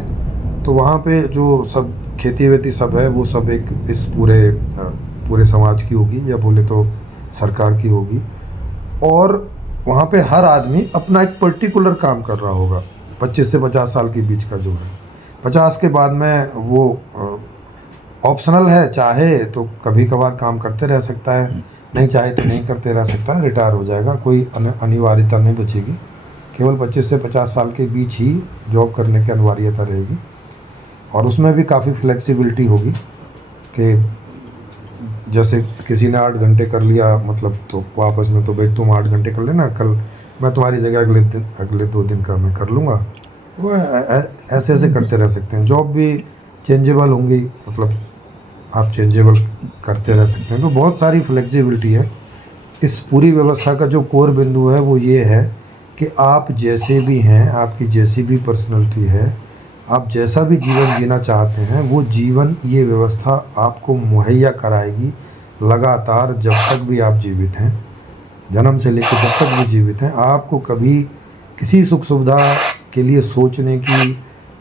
तो वहाँ पे जो सब खेती वेती सब है वो सब एक इस पूरे समाज की होगी, या बोले तो सरकार की होगी। और वहाँ पे हर आदमी अपना एक पर्टिकुलर काम कर रहा होगा। 25 से 50 साल के बीच का जो है, 50 के बाद में वो ऑप्शनल है, चाहे तो कभी कभार काम करते रह सकता है, नहीं चाहे तो नहीं करते रह सकता है, रिटायर हो जाएगा, कोई अनिवार्यता नहीं बचेगी। केवल 25 से 50 साल के बीच ही जॉब करने की अनिवार्यता रहेगी, और उसमें भी काफ़ी फ्लेक्सिबिलिटी होगी कि जैसे किसी ने 8 घंटे कर लिया, मतलब तो वापस में तो भाई तुम 8 घंटे कर लेना, कल मैं तुम्हारी जगह अगले 2 दिन का मैं कर लूँगा। वो ऐसे ऐसे करते रह सकते हैं। जॉब भी चेंजेबल होंगी, मतलब आप चेंजेबल करते रह सकते हैं। तो बहुत सारी फ्लेक्सिबिलिटी है। इस पूरी व्यवस्था का जो कोर बिंदु है वो ये है कि आप जैसे भी हैं, आपकी जैसी भी पर्सनैलिटी है, आप जैसा भी जीवन जीना चाहते हैं, वो जीवन ये व्यवस्था आपको मुहैया कराएगी लगातार, जब तक भी आप जीवित हैं, जन्म से लेकर जब तक भी जीवित हैं। आपको कभी किसी सुख सुविधा के लिए सोचने की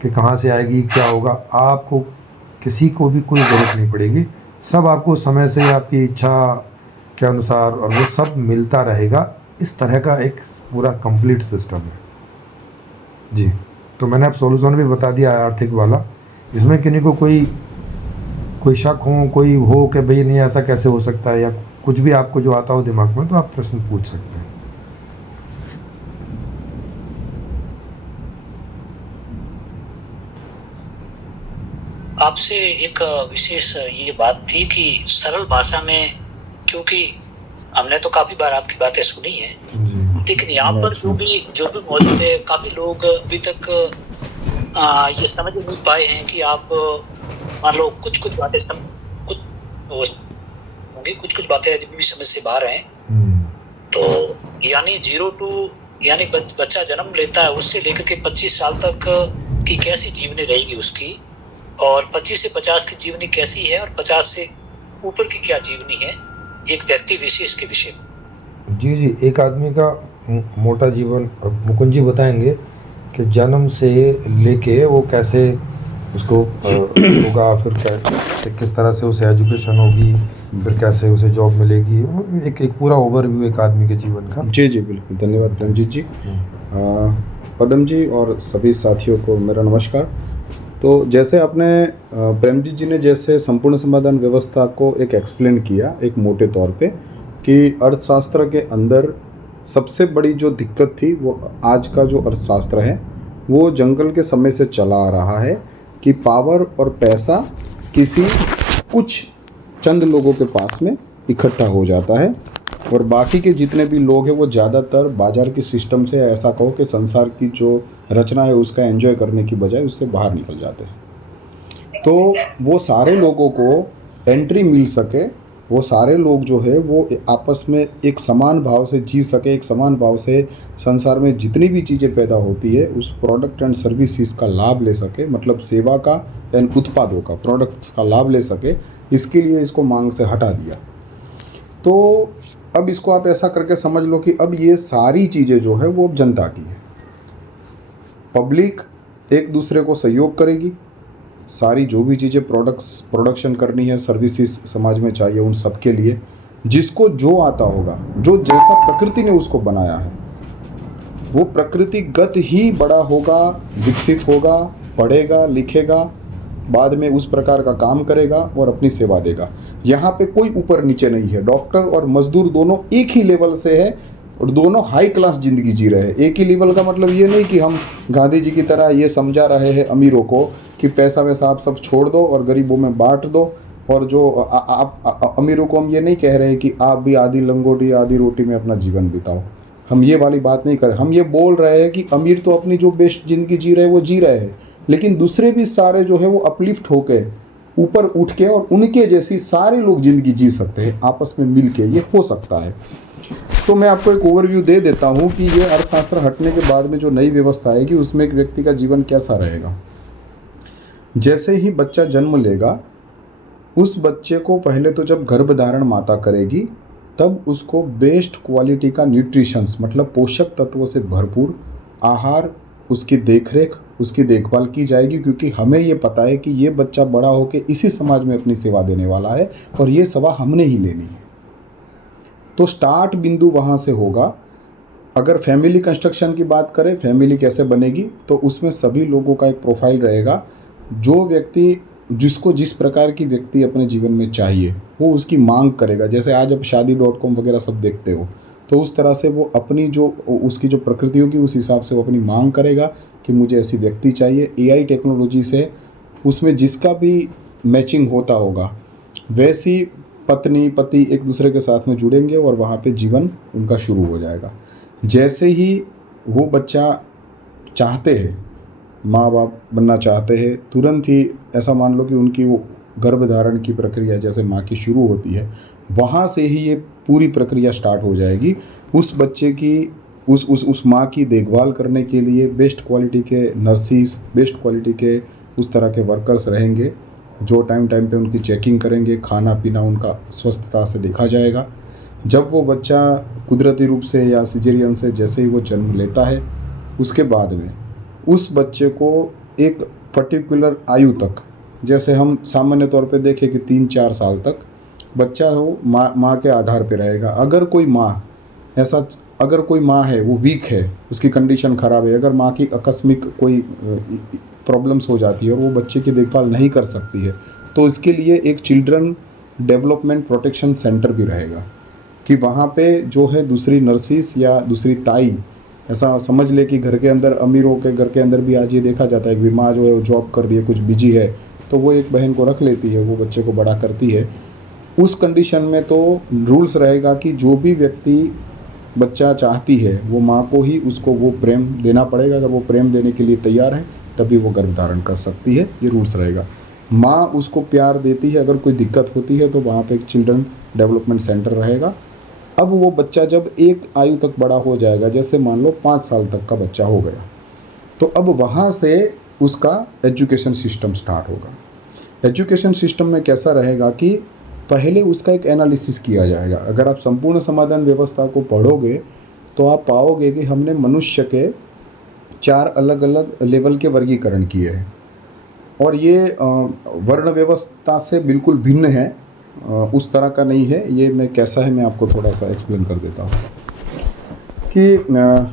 कि कहाँ से आएगी, क्या होगा, आपको किसी को भी कोई ज़रूरत नहीं पड़ेगी। सब आपको समय से आपकी इच्छा के अनुसार, और वो सब मिलता रहेगा। इस तरह का एक पूरा कंप्लीट सिस्टम है जी। तो मैंने अब सॉल्यूशन भी बता दिया है आर्थिक वाला। इसमें किन्हीं को कोई शक कोई हो कि भाई नहीं ऐसा कैसे हो सकता है, या कुछ भी आपको जो आता हो दिमाग में, तो आप प्रश्न पूछ सकते हैं। आपसे एक विशेष ये बात थी कि सरल भाषा में, क्योंकि हमने तो काफी बार आपकी बातें सुनी है, जी लेकिन यहाँ पर जो भी मौजूद है, काफी लोग अभी तक ये समझ नहीं पाए हैं कि आप मान लो कुछ बातें होंगी, कुछ बातें अभी भी समझ से बाहर हैं। तो यानी 0 to यानी बच्चा जन्म लेता है, उससे लेकर के 25 साल तक की कैसी जीवनी रहेगी उसकी, और 25 से 50 की जीवनी कैसी है, और 50 से ऊपर की क्या जीवनी है एक व्यक्ति विशेष के विषय में। जी एक आदमी का मोटा जीवन मुकुंद जी बताएंगे कि जन्म से लेके वो कैसे उसको होगा, फिर किस तरह से उसे एजुकेशन होगी, फिर कैसे उसे जॉब मिलेगी, एक पूरा ओवरव्यू एक आदमी के जीवन का। जी बिल्कुल, धन्यवाद रंजीत जी। पदम जी और सभी साथियों को मेरा नमस्कार। तो जैसे आपने प्रेमजीत जी ने जैसे संपूर्ण समाधान व्यवस्था को एक एक्सप्लेन किया एक मोटे तौर पे, कि अर्थशास्त्र के अंदर सबसे बड़ी जो दिक्कत थी वो आज का जो अर्थशास्त्र है वो जंगल के समय से चला आ रहा है कि पावर और पैसा किसी कुछ चंद लोगों के पास में इकट्ठा हो जाता है, और बाकी के जितने भी लोग हैं वो ज़्यादातर बाजार के सिस्टम से, ऐसा कहो कि संसार की जो रचना है उसका एंजॉय करने की बजाय उससे बाहर निकल जाते हैं। तो वो सारे लोगों को एंट्री मिल सके, वो सारे लोग जो है वो आपस में एक समान भाव से जी सके, एक समान भाव से संसार में जितनी भी चीज़ें पैदा होती है उस प्रोडक्ट एंड सर्विसेज का लाभ ले सके, मतलब सेवा का एंड उत्पादों का, प्रोडक्ट्स का लाभ ले सके, इसके लिए इसको मांग से हटा दिया। तो अब इसको आप ऐसा करके समझ लो कि अब ये सारी चीज़ें जो है वो अब जनता की है। पब्लिक एक दूसरे को सहयोग करेगी, सारी जो भी चीज़ें प्रोडक्शन करनी है, सर्विसेज समाज में चाहिए उन सब के लिए, जिसको जो आता होगा, जो जैसा प्रकृति ने उसको बनाया है वो प्रकृतिगत ही बड़ा होगा, विकसित होगा, पढ़ेगा, लिखेगा, बाद में उस प्रकार का काम करेगा और अपनी सेवा देगा। यहाँ पे कोई ऊपर नीचे नहीं है, डॉक्टर और मजदूर दोनों एक ही लेवल से है और दोनों हाई क्लास ज़िंदगी जी रहे हैं। एक ही लेवल का मतलब ये नहीं कि हम गांधी जी की तरह ये समझा रहे हैं अमीरों को कि पैसा वैसा आप सब छोड़ दो और गरीबों में बांट दो, और जो आप अमीरों को हम ये नहीं कह रहे कि आप भी आधी लंगोटी आधी रोटी में अपना जीवन बिताओ। हम ये वाली बात नहीं कर रहे। हम ये बोल रहे हैं कि अमीर तो अपनी जो बेस्ट ज़िंदगी जी रहे हैं वो जी रहे हैं, लेकिन दूसरे भी सारे जो है वो अपलिफ्ट होके ऊपर उठ के और उनके जैसी सारे लोग ज़िंदगी जी सकते हैं आपस में मिल के, ये हो सकता है। तो मैं आपको एक ओवरव्यू दे देता हूँ कि ये अर्थशास्त्र हटने के बाद में जो नई व्यवस्था आएगी उसमें एक व्यक्ति का जीवन कैसा रहेगा। जैसे ही बच्चा जन्म लेगा, उस बच्चे को पहले तो जब गर्भधारण माता करेगी तब उसको बेस्ट क्वालिटी का न्यूट्रिशंस, मतलब पोषक तत्वों से भरपूर आहार, उसकी देखरेख, उसकी देखभाल की जाएगी, क्योंकि हमें ये पता है कि ये बच्चा बड़ा होकर इसी समाज में अपनी सेवा देने वाला है और ये सेवा हमने ही लेनी है। तो स्टार्ट बिंदु वहाँ से होगा। अगर फैमिली कंस्ट्रक्शन की बात करें, फैमिली कैसे बनेगी, तो उसमें सभी लोगों का एक प्रोफाइल रहेगा। जो व्यक्ति जिसको जिस प्रकार की व्यक्ति अपने जीवन में चाहिए वो उसकी मांग करेगा। जैसे आज आप शादी.com वगैरह सब देखते हो, तो उस तरह से वो अपनी जो उसकी जो प्रकृति होगी उस हिसाब से वो अपनी मांग करेगा कि मुझे ऐसी व्यक्ति चाहिए। एआई टेक्नोलॉजी से उसमें जिसका भी मैचिंग होता होगा वैसी पत्नी पति एक दूसरे के साथ में जुड़ेंगे और वहाँ पे जीवन उनका शुरू हो जाएगा। जैसे ही वो बच्चा चाहते हैं, माँ बाप बनना चाहते हैं, तुरंत ही ऐसा मान लो कि उनकी वो गर्भधारण की प्रक्रिया जैसे माँ की शुरू होती है, वहाँ से ही ये पूरी प्रक्रिया स्टार्ट हो जाएगी। उस बच्चे की उस माँ की देखभाल करने के लिए बेस्ट क्वालिटी के नर्सिस, बेस्ट क्वालिटी के उस तरह के वर्कर्स रहेंगे जो टाइम पे उनकी चेकिंग करेंगे, खाना पीना उनका स्वस्थता से देखा जाएगा। जब वो बच्चा कुदरती रूप से या सिजेरियन से जैसे ही वो जन्म लेता है, उसके बाद में उस बच्चे को एक पर्टिकुलर आयु तक, जैसे हम सामान्य तौर पे देखें कि 3-4 साल तक बच्चा हो माँ के आधार पे रहेगा। अगर कोई माँ है वो वीक है, उसकी कंडीशन ख़राब है, अगर माँ की आकस्मिक कोई प्रॉब्लम्स हो जाती है और वो बच्चे की देखभाल नहीं कर सकती है, तो इसके लिए एक चिल्ड्रन डेवलपमेंट प्रोटेक्शन सेंटर भी रहेगा कि वहाँ पे जो है दूसरी नर्सिस या दूसरी ताई, ऐसा समझ ले कि घर के अंदर, अमीरों के घर के अंदर भी आज ये देखा जाता है कि माँ जो है वो जॉब कर रही है, कुछ बिजी है, तो वो एक बहन को रख लेती है, वो बच्चे को बड़ा करती है। उस कंडीशन में तो रूल्स रहेगा कि जो भी व्यक्ति बच्चा चाहती है वो माँ को ही उसको वो प्रेम देना पड़ेगा। अगर वो प्रेम देने के लिए तैयार है तभी वो गर्भ धारण कर सकती है, ये रूल्स रहेगा। माँ उसको प्यार देती है, अगर कोई दिक्कत होती है तो वहाँ पे एक चिल्ड्रन डेवलपमेंट सेंटर रहेगा। अब वो बच्चा जब एक आयु तक बड़ा हो जाएगा, जैसे मान लो 5 साल तक का बच्चा हो गया, तो अब वहाँ से उसका एजुकेशन सिस्टम स्टार्ट होगा। एजुकेशन सिस्टम में कैसा रहेगा कि पहले उसका एक एनालिसिस किया जाएगा। अगर आप संपूर्ण समाधान व्यवस्था को पढ़ोगे तो आप पाओगे कि हमने मनुष्य के 4 अलग अलग लेवल के वर्गीकरण किए हैं, और ये वर्ण व्यवस्था से बिल्कुल भिन्न है, उस तरह का नहीं है। ये मैं कैसा है मैं आपको थोड़ा सा एक्सप्लेन कर देता हूँ कि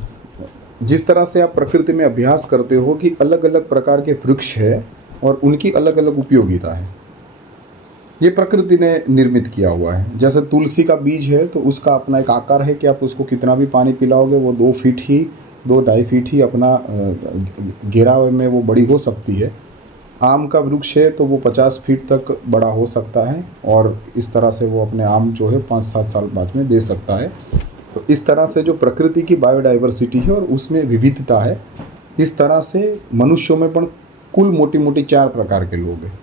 जिस तरह से आप प्रकृति में अभ्यास करते हो कि अलग अलग प्रकार के वृक्ष है और उनकी अलग अलग उपयोगिता है, ये प्रकृति ने निर्मित किया हुआ है। जैसे तुलसी का बीज है तो उसका अपना एक आकार है कि आप उसको कितना भी पानी पिलाओगे वो 2 फीट ही 2-2.5 फीट ही अपना घेराव में वो बड़ी हो सकती है। आम का वृक्ष है तो वो 50 फीट तक बड़ा हो सकता है, और इस तरह से वो अपने आम जो है 5-7 साल बाद में दे सकता है। तो इस तरह से जो प्रकृति की बायोडाइवर्सिटी है और उसमें विविधता है, इस तरह से मनुष्यों में पण कुल मोटी मोटी 4 प्रकार के लोग हैं।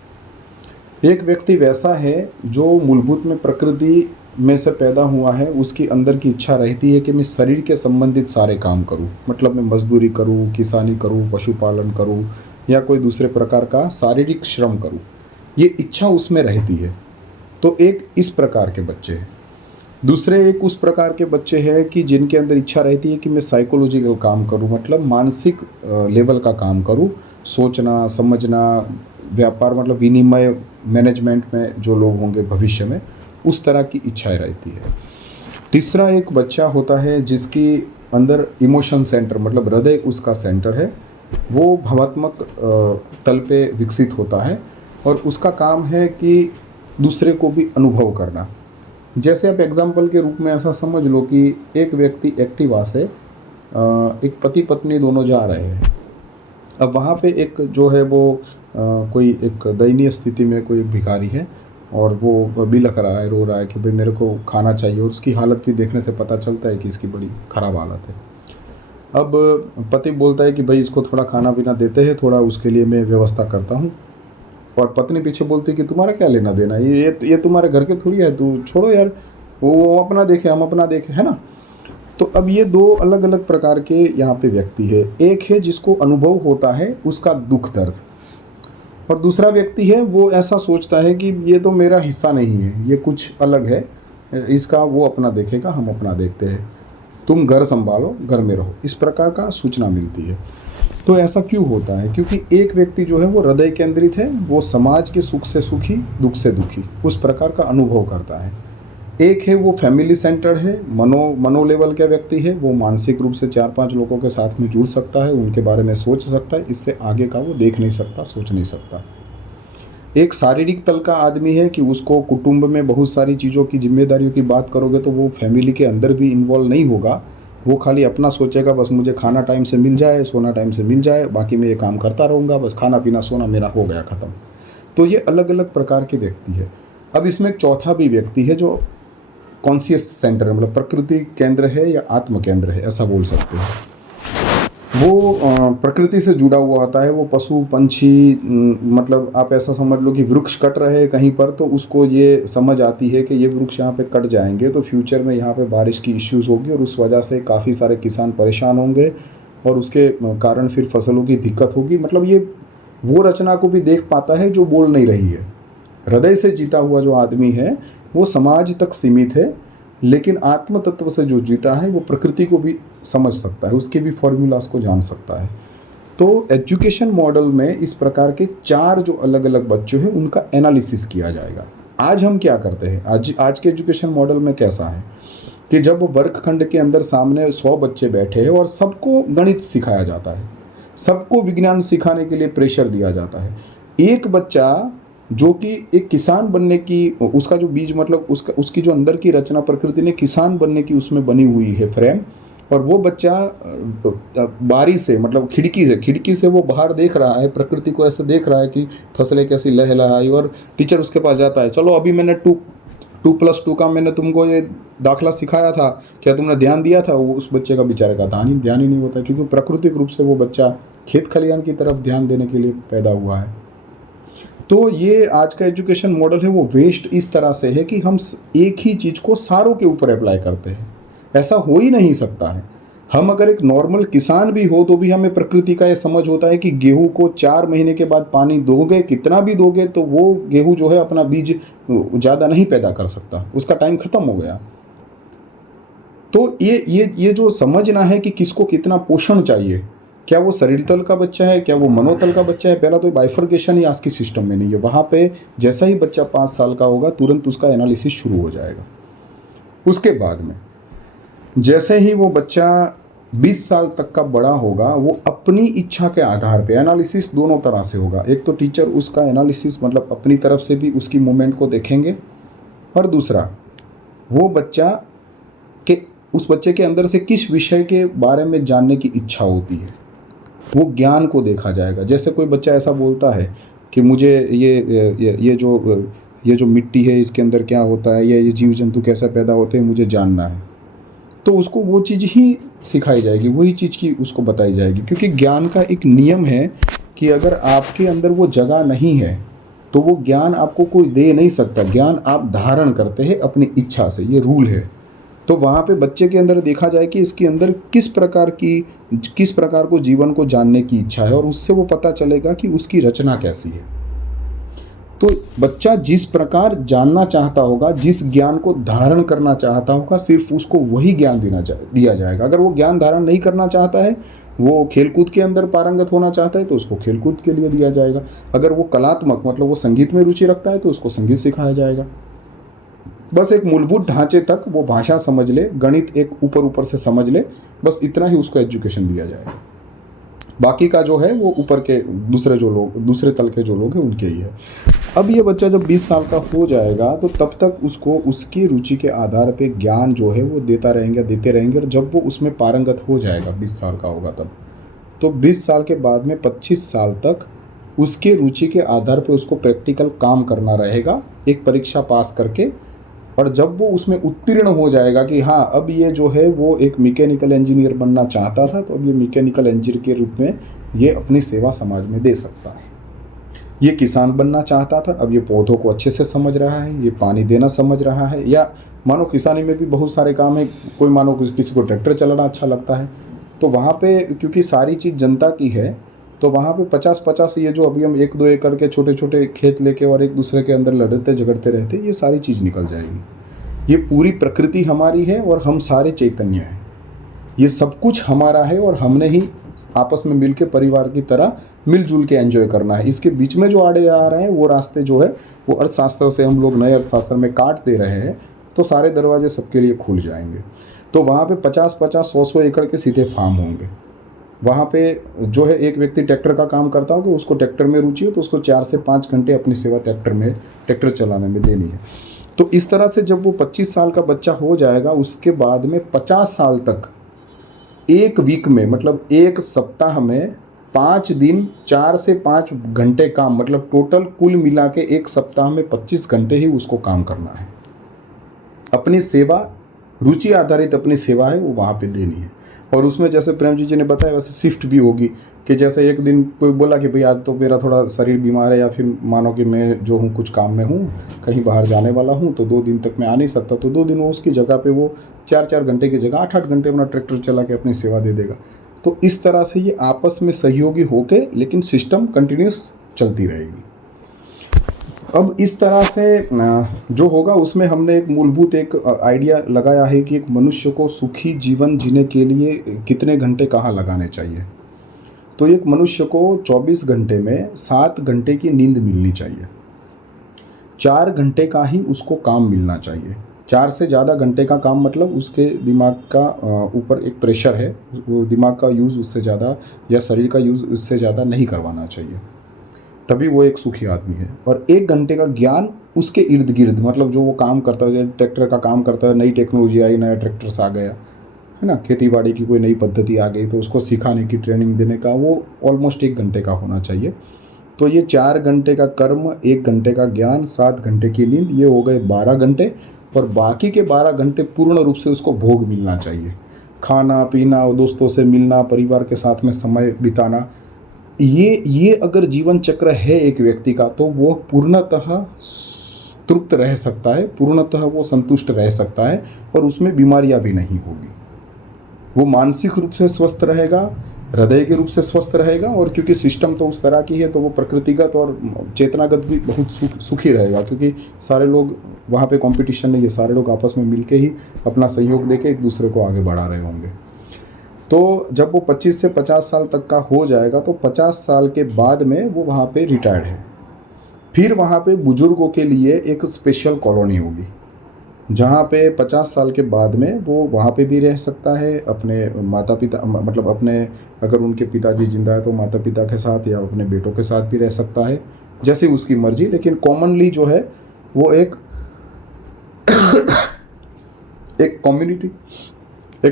एक व्यक्ति वैसा है जो मूलभूत में प्रकृति में से पैदा हुआ है, उसकी अंदर की इच्छा रहती है कि मैं शरीर के संबंधित सारे काम करूं, मतलब मैं मजदूरी करूं, किसानी करूं, पशुपालन करूं या कोई दूसरे प्रकार का शारीरिक श्रम करूं, ये इच्छा उसमें रहती है। तो एक इस प्रकार के बच्चे हैं। दूसरे एक उस प्रकार के बच्चे हैं कि जिनके अंदर इच्छा रहती है कि मैं साइकोलॉजिकल काम करूं, मतलब मानसिक लेवल का काम करूं, सोचना समझना, व्यापार मतलब विनिमय मैनेजमेंट में जो लोग होंगे भविष्य में, उस तरह की इच्छाएं रहती है। तीसरा एक बच्चा होता है जिसकी अंदर इमोशन सेंटर मतलब हृदय उसका सेंटर है, वो भावात्मक तल पे विकसित होता है और उसका काम है कि दूसरे को भी अनुभव करना। जैसे आप एग्जाम्पल के रूप में ऐसा समझ लो कि एक व्यक्ति एक्टिवा से एक पति पत्नी दोनों जा रहे हैं। अब वहाँ पे एक जो है वो कोई एक दयनीय स्थिति में कोई एक भिखारी है और वो बिलख रहा है, रो रहा है कि भाई मेरे को खाना चाहिए, और उसकी हालत भी देखने से पता चलता है कि इसकी बड़ी ख़राब हालत है। अब पति बोलता है कि भाई इसको थोड़ा खाना पीना देते हैं, थोड़ा उसके लिए मैं व्यवस्था करता हूँ, और पत्नी पीछे बोलती है कि तुम्हारा क्या लेना देना, ये तुम्हारे घर के थोड़ी है, तू छोड़ो यार, वो अपना देखे हम अपना देखे, है ना। तो अब ये 2 अलग अलग प्रकार के यहाँ पे व्यक्ति है। एक है जिसको अनुभव होता है उसका दुख दर्द, और दूसरा व्यक्ति है वो ऐसा सोचता है कि ये तो मेरा हिस्सा नहीं है, ये कुछ अलग है, इसका वो अपना देखेगा, हम अपना देखते हैं, तुम घर संभालो, घर में रहो, इस प्रकार का सूचना मिलती है। तो ऐसा क्यों होता है? क्योंकि एक व्यक्ति जो है वो हृदय केंद्रित है, वो समाज के सुख से सुखी, दुख से दुखी, उस प्रकार का अनुभव करता है। एक है वो फैमिली सेंटर्ड है, मनो लेवल का व्यक्ति है, वो मानसिक रूप से 4-5 लोगों के साथ में जुड़ सकता है, उनके बारे में सोच सकता है, इससे आगे का वो देख नहीं सकता, सोच नहीं सकता। एक शारीरिक तल का आदमी है कि उसको कुटुंब में बहुत सारी चीज़ों की जिम्मेदारियों की बात करोगे तो वो फैमिली के अंदर भी इन्वॉल्व नहीं होगा, वो खाली अपना सोचेगा, बस मुझे खाना टाइम से मिल जाए, सोना टाइम से मिल जाए, बाकी मैं ये काम करता रहूँगा, बस खाना पीना सोना मेरा हो गया ख़त्म। तो ये अलग अलग प्रकार के व्यक्ति है। अब इसमें एक चौथा भी व्यक्ति है जो कॉन्शियस सेंटर मतलब प्रकृति केंद्र है या आत्म केंद्र है, ऐसा बोल सकते हैं। वो प्रकृति से जुड़ा हुआ होता है, वो पशु पंछी मतलब आप ऐसा समझ लो कि वृक्ष कट रहे हैं कहीं पर, तो उसको ये समझ आती है कि ये वृक्ष यहाँ पे कट जाएंगे तो फ्यूचर में यहाँ पे बारिश की इश्यूज होगी और उस वजह से काफ़ी सारे किसान परेशान होंगे और उसके कारण फिर फसलों की दिक्कत होगी। मतलब ये वो रचना को भी देख पाता है जो बोल नहीं रही है। हृदय से जीता हुआ जो आदमी है वो समाज तक सीमित है, लेकिन आत्म तत्व से जो जीता है वो प्रकृति को भी समझ सकता है, उसके भी फॉर्मूलाज को जान सकता है। तो एजुकेशन मॉडल में इस प्रकार के 4 जो अलग अलग बच्चे हैं उनका एनालिसिस किया जाएगा। आज हम क्या करते हैं, आज के एजुकेशन मॉडल में कैसा है कि जब वर्गखंड के अंदर सामने 100 बच्चे बैठे हैं और सबको गणित सिखाया जाता है, सबको विज्ञान सिखाने के लिए प्रेशर दिया जाता है। एक बच्चा जो कि एक किसान बनने की उसका जो बीज मतलब उसकी जो अंदर की रचना प्रकृति ने किसान बनने की उसमें बनी हुई है फ्रेम, और वो बच्चा बारी से मतलब खिड़की से वो बाहर देख रहा है, प्रकृति को ऐसे देख रहा है कि फसलें कैसी लहलहाई, और टीचर उसके पास जाता है, चलो अभी मैंने 2+2 का मैंने तुमको ये दाखला सिखाया था, क्या तुमने ध्यान दिया था? वो उस बच्चे का बेचारे का ध्यान ही नहीं होता, क्योंकि प्राकृतिक रूप से वो बच्चा खेत खलिहान की तरफ ध्यान देने के लिए पैदा हुआ है। तो ये आज का एजुकेशन मॉडल है वो वेस्ट इस तरह से है कि हम एक ही चीज़ को सारों के ऊपर अप्लाई करते हैं। ऐसा हो ही नहीं सकता है। हम अगर एक नॉर्मल किसान भी हो तो भी हमें प्रकृति का ये समझ होता है कि गेहूं को 4 महीने के बाद पानी दोगे, कितना भी दोगे, तो वो गेहूं जो है अपना बीज ज़्यादा नहीं पैदा कर सकता, उसका टाइम खत्म हो गया। तो ये जो समझना है कि किसको कितना पोषण चाहिए, क्या वो शरीर तल का बच्चा है, क्या वो मनोतल का बच्चा है, पहला तो बाइफर्केशन ही आज की सिस्टम में नहीं है। वहाँ पे जैसा ही बच्चा 5 साल का होगा तुरंत उसका एनालिसिस शुरू हो जाएगा। उसके बाद में जैसे ही वो बच्चा 20 साल तक का बड़ा होगा, वो अपनी इच्छा के आधार पे एनालिसिस दोनों तरह से होगा। एक तो टीचर उसका एनालिसिस मतलब अपनी तरफ से भी उसकी मूवमेंट को देखेंगे, और दूसरा वो उस बच्चे के अंदर से किस विषय के बारे में जानने की इच्छा होती है, वो ज्ञान को देखा जाएगा। जैसे कोई बच्चा ऐसा बोलता है कि मुझे ये जो मिट्टी है इसके अंदर क्या होता है, ये जीव जंतु कैसे पैदा होते हैं, मुझे जानना है, तो उसको वो चीज़ ही सिखाई जाएगी, वही चीज़ की उसको बताई जाएगी। क्योंकि ज्ञान का एक नियम है कि अगर आपके अंदर वो जगह नहीं है तो वो ज्ञान आपको कोई दे नहीं सकता। ज्ञान आप धारण करते हैं अपनी इच्छा से, ये रूल है। तो वहाँ पे बच्चे के अंदर देखा जाए कि इसके अंदर किस प्रकार को जीवन को जानने की इच्छा है, और उससे वो पता चलेगा कि उसकी रचना कैसी है। तो बच्चा जिस प्रकार जानना चाहता होगा, जिस ज्ञान को धारण करना चाहता होगा, सिर्फ उसको वही ज्ञान दिया जाएगा। अगर वो ज्ञान धारण नहीं करना चाहता है, वो खेलकूद के अंदर पारंगत होना चाहता है, तो उसको खेलकूद के लिए दिया जाएगा। अगर वो कलात्मक मतलब वो संगीत में रुचि रखता है तो उसको संगीत सिखाया जाएगा। बस एक मूलभूत ढांचे तक वो भाषा समझ ले, गणित एक ऊपर से समझ ले, बस इतना ही उसको एजुकेशन दिया जाएगा। बाकी का जो है वो ऊपर के दूसरे तल के जो लोग हैं उनके ही है। अब ये बच्चा जब 20 साल का हो जाएगा तो तब तक उसको उसकी रुचि के आधार पे ज्ञान जो है वो देते रहेंगे, और जब वो उसमें पारंगत हो जाएगा 20 साल का होगा तब, तो 20 साल के बाद में 25 साल तक उसके रुचि के आधार पे उसको प्रैक्टिकल काम करना रहेगा, एक परीक्षा पास करके। और जब वो उसमें उत्तीर्ण हो जाएगा कि हाँ अब ये जो है वो एक मैकेनिकल इंजीनियर बनना चाहता था, तो अब ये मैकेनिकल इंजीनियर के रूप में ये अपनी सेवा समाज में दे सकता है। ये किसान बनना चाहता था, अब ये पौधों को अच्छे से समझ रहा है, ये पानी देना समझ रहा है। या मानो किसानी में भी बहुत सारे काम है, कोई मानो किसी को ट्रैक्टर चलाना अच्छा लगता है, तो वहाँ पे क्योंकि सारी चीज़ जनता की है, तो वहाँ पे 50-50 ये जो अभी हम 1-2 एकड़ के छोटे छोटे खेत लेके और एक दूसरे के अंदर लड़ते झगड़ते रहते, ये सारी चीज़ निकल जाएगी। ये पूरी प्रकृति हमारी है और हम सारे चैतन्य हैं, ये सब कुछ हमारा है, और हमने ही आपस में मिलके परिवार की तरह मिलजुल के एंजॉय करना है। इसके बीच में जो आड़े आ रहे हैं वो रास्ते जो है वो अर्थशास्त्र से हम लोग नए अर्थशास्त्र में काट दे रहे हैं, तो सारे दरवाजे सबके लिए खुल जाएंगे। तो वहाँ पे 50-50, 100-100 एकड़ के सीधे फार्म होंगे। वहाँ पे जो है एक व्यक्ति ट्रैक्टर का काम करता हो कि उसको ट्रैक्टर में रुचि हो, तो उसको 4 से 5 घंटे अपनी सेवा ट्रैक्टर चलाने में देनी है। तो इस तरह से जब वो 25 साल का बच्चा हो जाएगा, उसके बाद में 50 साल तक एक वीक में मतलब एक सप्ताह में 5 दिन 4 से 5 घंटे काम, मतलब टोटल कुल मिला के एक सप्ताह में 25 घंटे ही उसको काम करना है। अपनी सेवा रुचि आधारित अपनी सेवा है वो वहाँ पे देनी है। और उसमें जैसे प्रेम जी ने बताया वैसे शिफ्ट भी होगी कि जैसे एक दिन कोई बोला कि भाई आज तो मेरा थोड़ा शरीर बीमार है, या फिर मानो कि मैं जो हूँ कुछ काम में हूँ, कहीं बाहर जाने वाला हूँ, तो 2 दिन तक मैं आ नहीं सकता, तो 2 दिन वो उसकी जगह पे वो 4-4 घंटे की जगह 8-8 घंटे अपना ट्रैक्टर चला के अपनी सेवा दे देगा। तो इस तरह से ये आपस में सहयोगी होके, लेकिन सिस्टम कंटिन्यूस चलती रहेगी। अब इस तरह से जो होगा उसमें हमने एक मूलभूत एक आइडिया लगाया है कि एक मनुष्य को सुखी जीवन जीने के लिए कितने घंटे कहाँ लगाने चाहिए। तो एक मनुष्य को 24 घंटे में 7 घंटे की नींद मिलनी चाहिए, 4 घंटे का ही उसको काम मिलना चाहिए। 4 से ज़्यादा घंटे का काम मतलब उसके दिमाग का ऊपर एक प्रेशर है, वो दिमाग का यूज़ उससे ज़्यादा या शरीर का यूज़ उससे ज़्यादा नहीं करवाना चाहिए, तभी वो एक सुखी आदमी है। और 1 घंटे का ज्ञान उसके इर्द गिर्द, मतलब जो वो काम करता है, ट्रैक्टर का काम करता है, नई टेक्नोलॉजी आई, नया ट्रैक्टर्स आ गया है ना, खेती बाड़ी की कोई नई पद्धति आ गई तो उसको सिखाने की ट्रेनिंग देने का, वो ऑलमोस्ट 1 घंटे का होना चाहिए। तो ये 4 घंटे का कर्म, 1 घंटे का ज्ञान, 7 घंटे की नींद, ये हो गए 12 घंटे। और बाकी के 12 घंटे पूर्ण रूप से उसको भोग मिलना चाहिए। खाना पीना, दोस्तों से मिलना, परिवार के साथ में समय बिताना, ये अगर जीवन चक्र है एक व्यक्ति का, तो वो पूर्णतः तृप्त रह सकता है, पूर्णतः वो संतुष्ट रह सकता है और उसमें बीमारियां भी नहीं होगी। वो मानसिक रूप से स्वस्थ रहेगा, हृदय के रूप से स्वस्थ रहेगा, और क्योंकि सिस्टम तो उस तरह की है तो वो प्रकृतिगत और चेतनागत भी बहुत सुखी रहेगा, क्योंकि सारे लोग वहाँ पे कंपटीशन नहीं है, सारे लोग आपस में मिलके ही अपना सहयोग देके एक दूसरे को आगे बढ़ा रहे होंगे। तो जब वो 25 से 50 साल तक का हो जाएगा तो 50 साल के बाद में वो वहाँ पे रिटायर्ड है। फिर वहाँ पे बुजुर्गों के लिए एक स्पेशल कॉलोनी होगी, जहाँ पे 50 साल के बाद में वो वहाँ पे भी रह सकता है, अपने माता पिता, मतलब अपने, अगर उनके पिताजी जिंदा है तो माता पिता के साथ या अपने बेटों के साथ भी रह सकता है, जैसे उसकी मर्जी। लेकिन कॉमनली जो है वो एक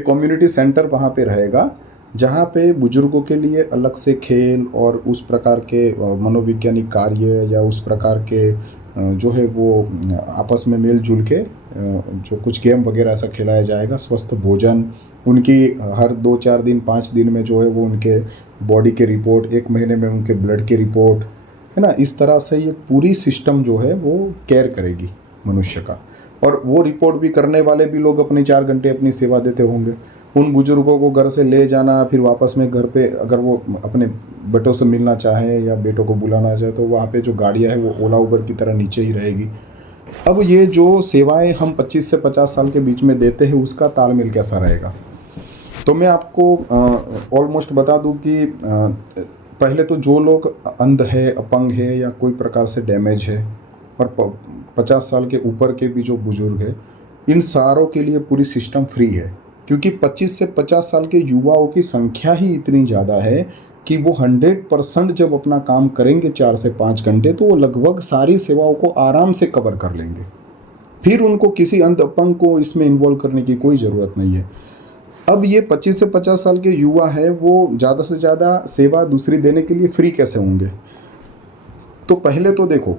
कम्युनिटी सेंटर वहाँ पे रहेगा, जहाँ पे बुजुर्गों के लिए अलग से खेल और उस प्रकार के मनोवैज्ञानिक कार्य या उस प्रकार के जो है वो आपस में मिल जुल के जो कुछ गेम वगैरह ऐसा खिलाया जाएगा, स्वस्थ भोजन, उनकी हर 2-4 दिन 5 दिन में जो है वो उनके बॉडी के रिपोर्ट, 1 महीने में उनके ब्लड की रिपोर्ट, है ना। इस तरह से ये पूरी सिस्टम जो है वो केयर करेगी मनुष्य का। और वो रिपोर्ट भी करने वाले भी लोग अपने 4 घंटे अपनी सेवा देते होंगे। उन बुजुर्गों को घर से ले जाना, फिर वापस में घर पे अगर वो अपने बेटों से मिलना चाहे या बेटों को बुलाना चाहे तो वहाँ पे जो गाड़ियाँ हैं वो ओला उबर की तरह नीचे ही रहेगी। अब ये जो सेवाएं हम 25 से 50 साल के बीच में देते हैं, उसका तालमेल कैसा रहेगा? तो मैं आपको ऑलमोस्ट बता दूं कि पहले तो जो लोग अंध है, अपंग है या कोई प्रकार से डैमेज है, और 50 साल के ऊपर के भी जो बुजुर्ग है, इन सारों के लिए पूरी सिस्टम फ्री है। क्योंकि 25 से 50 साल के युवाओं की संख्या ही इतनी ज़्यादा है कि वो 100% जब अपना काम करेंगे 4 से 5 घंटे, तो वो लगभग सारी सेवाओं को आराम से कवर कर लेंगे। फिर उनको किसी अंध अपंग को इसमें इन्वॉल्व करने की कोई ज़रूरत नहीं है। अब ये 25 से 50 साल के युवा है, वो ज़्यादा से ज़्यादा सेवा दूसरी देने के लिए फ्री कैसे होंगे? तो पहले तो देखो,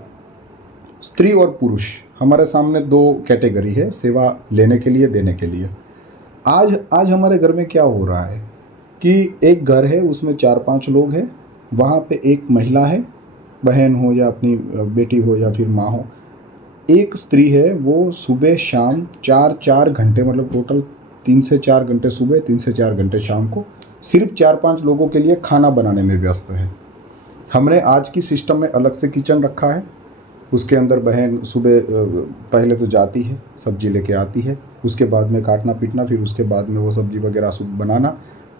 स्त्री और पुरुष हमारे सामने 2 कैटेगरी है सेवा लेने के लिए, देने के लिए। आज हमारे घर में क्या हो रहा है कि एक घर है, उसमें 4-5 लोग हैं, वहाँ पे एक महिला है, बहन हो या अपनी बेटी हो या फिर माँ हो, एक स्त्री है, वो सुबह शाम 4 घंटे, मतलब टोटल 3 से 4 घंटे सुबह, 3 से 4 घंटे शाम को सिर्फ 4-5 लोगों के लिए खाना बनाने में व्यस्त है। हमने आज की सिस्टम में अलग से किचन रखा है, उसके अंदर बहन सुबह पहले तो जाती है, सब्जी लेके आती है, उसके बाद में काटना पीटना, फिर उसके बाद में वो सब्जी वगैरह बनाना,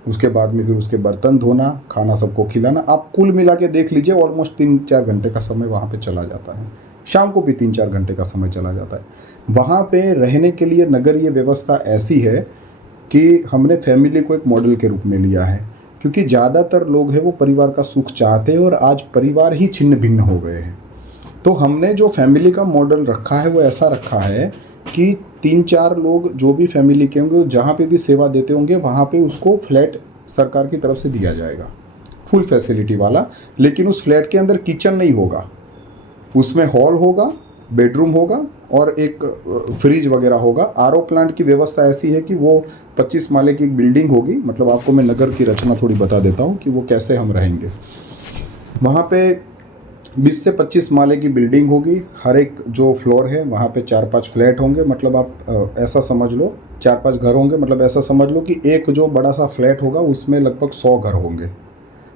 उसके बाद में फिर उसके बर्तन धोना, खाना सबको खिलाना। आप कुल मिला के देख लीजिए ऑलमोस्ट 3-4 घंटे का समय वहाँ पे चला जाता है। शाम को भी 3-4 घंटे का समय चला जाता है। वहाँ पे रहने के लिए नगरीय व्यवस्था ऐसी है कि हमने फैमिली को एक मॉडल के रूप में लिया है, क्योंकि ज़्यादातर लोग हैं वो परिवार का सुख चाहते हैं और आज परिवार ही छिन्न भिन्न हो गए हैं। तो हमने जो फैमिली का मॉडल रखा है वो ऐसा रखा है कि 3-4 लोग जो भी फैमिली के होंगे, जहाँ पे भी सेवा देते होंगे, वहाँ पे उसको फ्लैट सरकार की तरफ से दिया जाएगा, फुल फैसिलिटी वाला। लेकिन उस फ्लैट के अंदर किचन नहीं होगा, उसमें हॉल होगा, बेडरूम होगा और एक फ्रिज वगैरह होगा। आरओ प्लांट की व्यवस्था ऐसी है कि वो 25 माले की एक बिल्डिंग होगी। मतलब आपको मैं नगर की रचना थोड़ी बता देता हूँ कि वो कैसे हम रहेंगे। वहाँ पे 20 से 25 माले की बिल्डिंग होगी। हर एक जो फ्लोर है वहाँ पे 4-5 फ्लैट होंगे। मतलब आप ऐसा समझ लो 4-5 घर होंगे। मतलब ऐसा समझ लो कि एक जो बड़ा सा फ्लैट होगा उसमें लगभग 100 घर होंगे।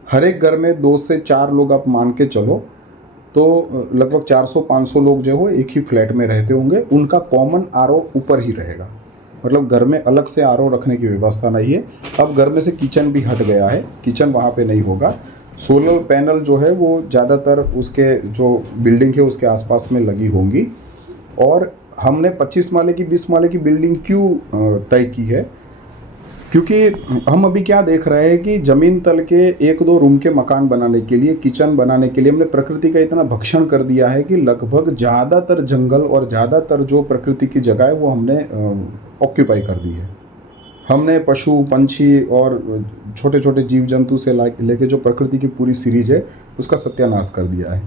हर एक घर में 2 से 4 लोग आप मान के चलो तो लगभग 400-500 लोग जो हो एक ही फ्लैट में रहते होंगे। उनका कॉमन आरओ ऊपर ही रहेगा। मतलब घर में अलग से आरओ रखने की व्यवस्था नहीं है। अब घर में से किचन भी हट गया है, किचन वहाँ पे नहीं होगा। सोलर पैनल जो है वो ज़्यादातर उसके जो बिल्डिंग है उसके आसपास में लगी होंगी। और हमने 25 माले की 20 माले की बिल्डिंग क्यों तय की है, क्योंकि हम अभी क्या देख रहे हैं कि ज़मीन तल के 1-2 रूम के मकान बनाने के लिए, किचन बनाने के लिए हमने प्रकृति का इतना भक्षण कर दिया है कि लगभग ज़्यादातर जंगल और ज़्यादातर जो प्रकृति की जगह है वो हमने ऑक्यूपाई कर दी है। हमने पशु पंछी और छोटे छोटे जीव जंतु से लेके जो प्रकृति की पूरी सीरीज है उसका सत्यानाश कर दिया है।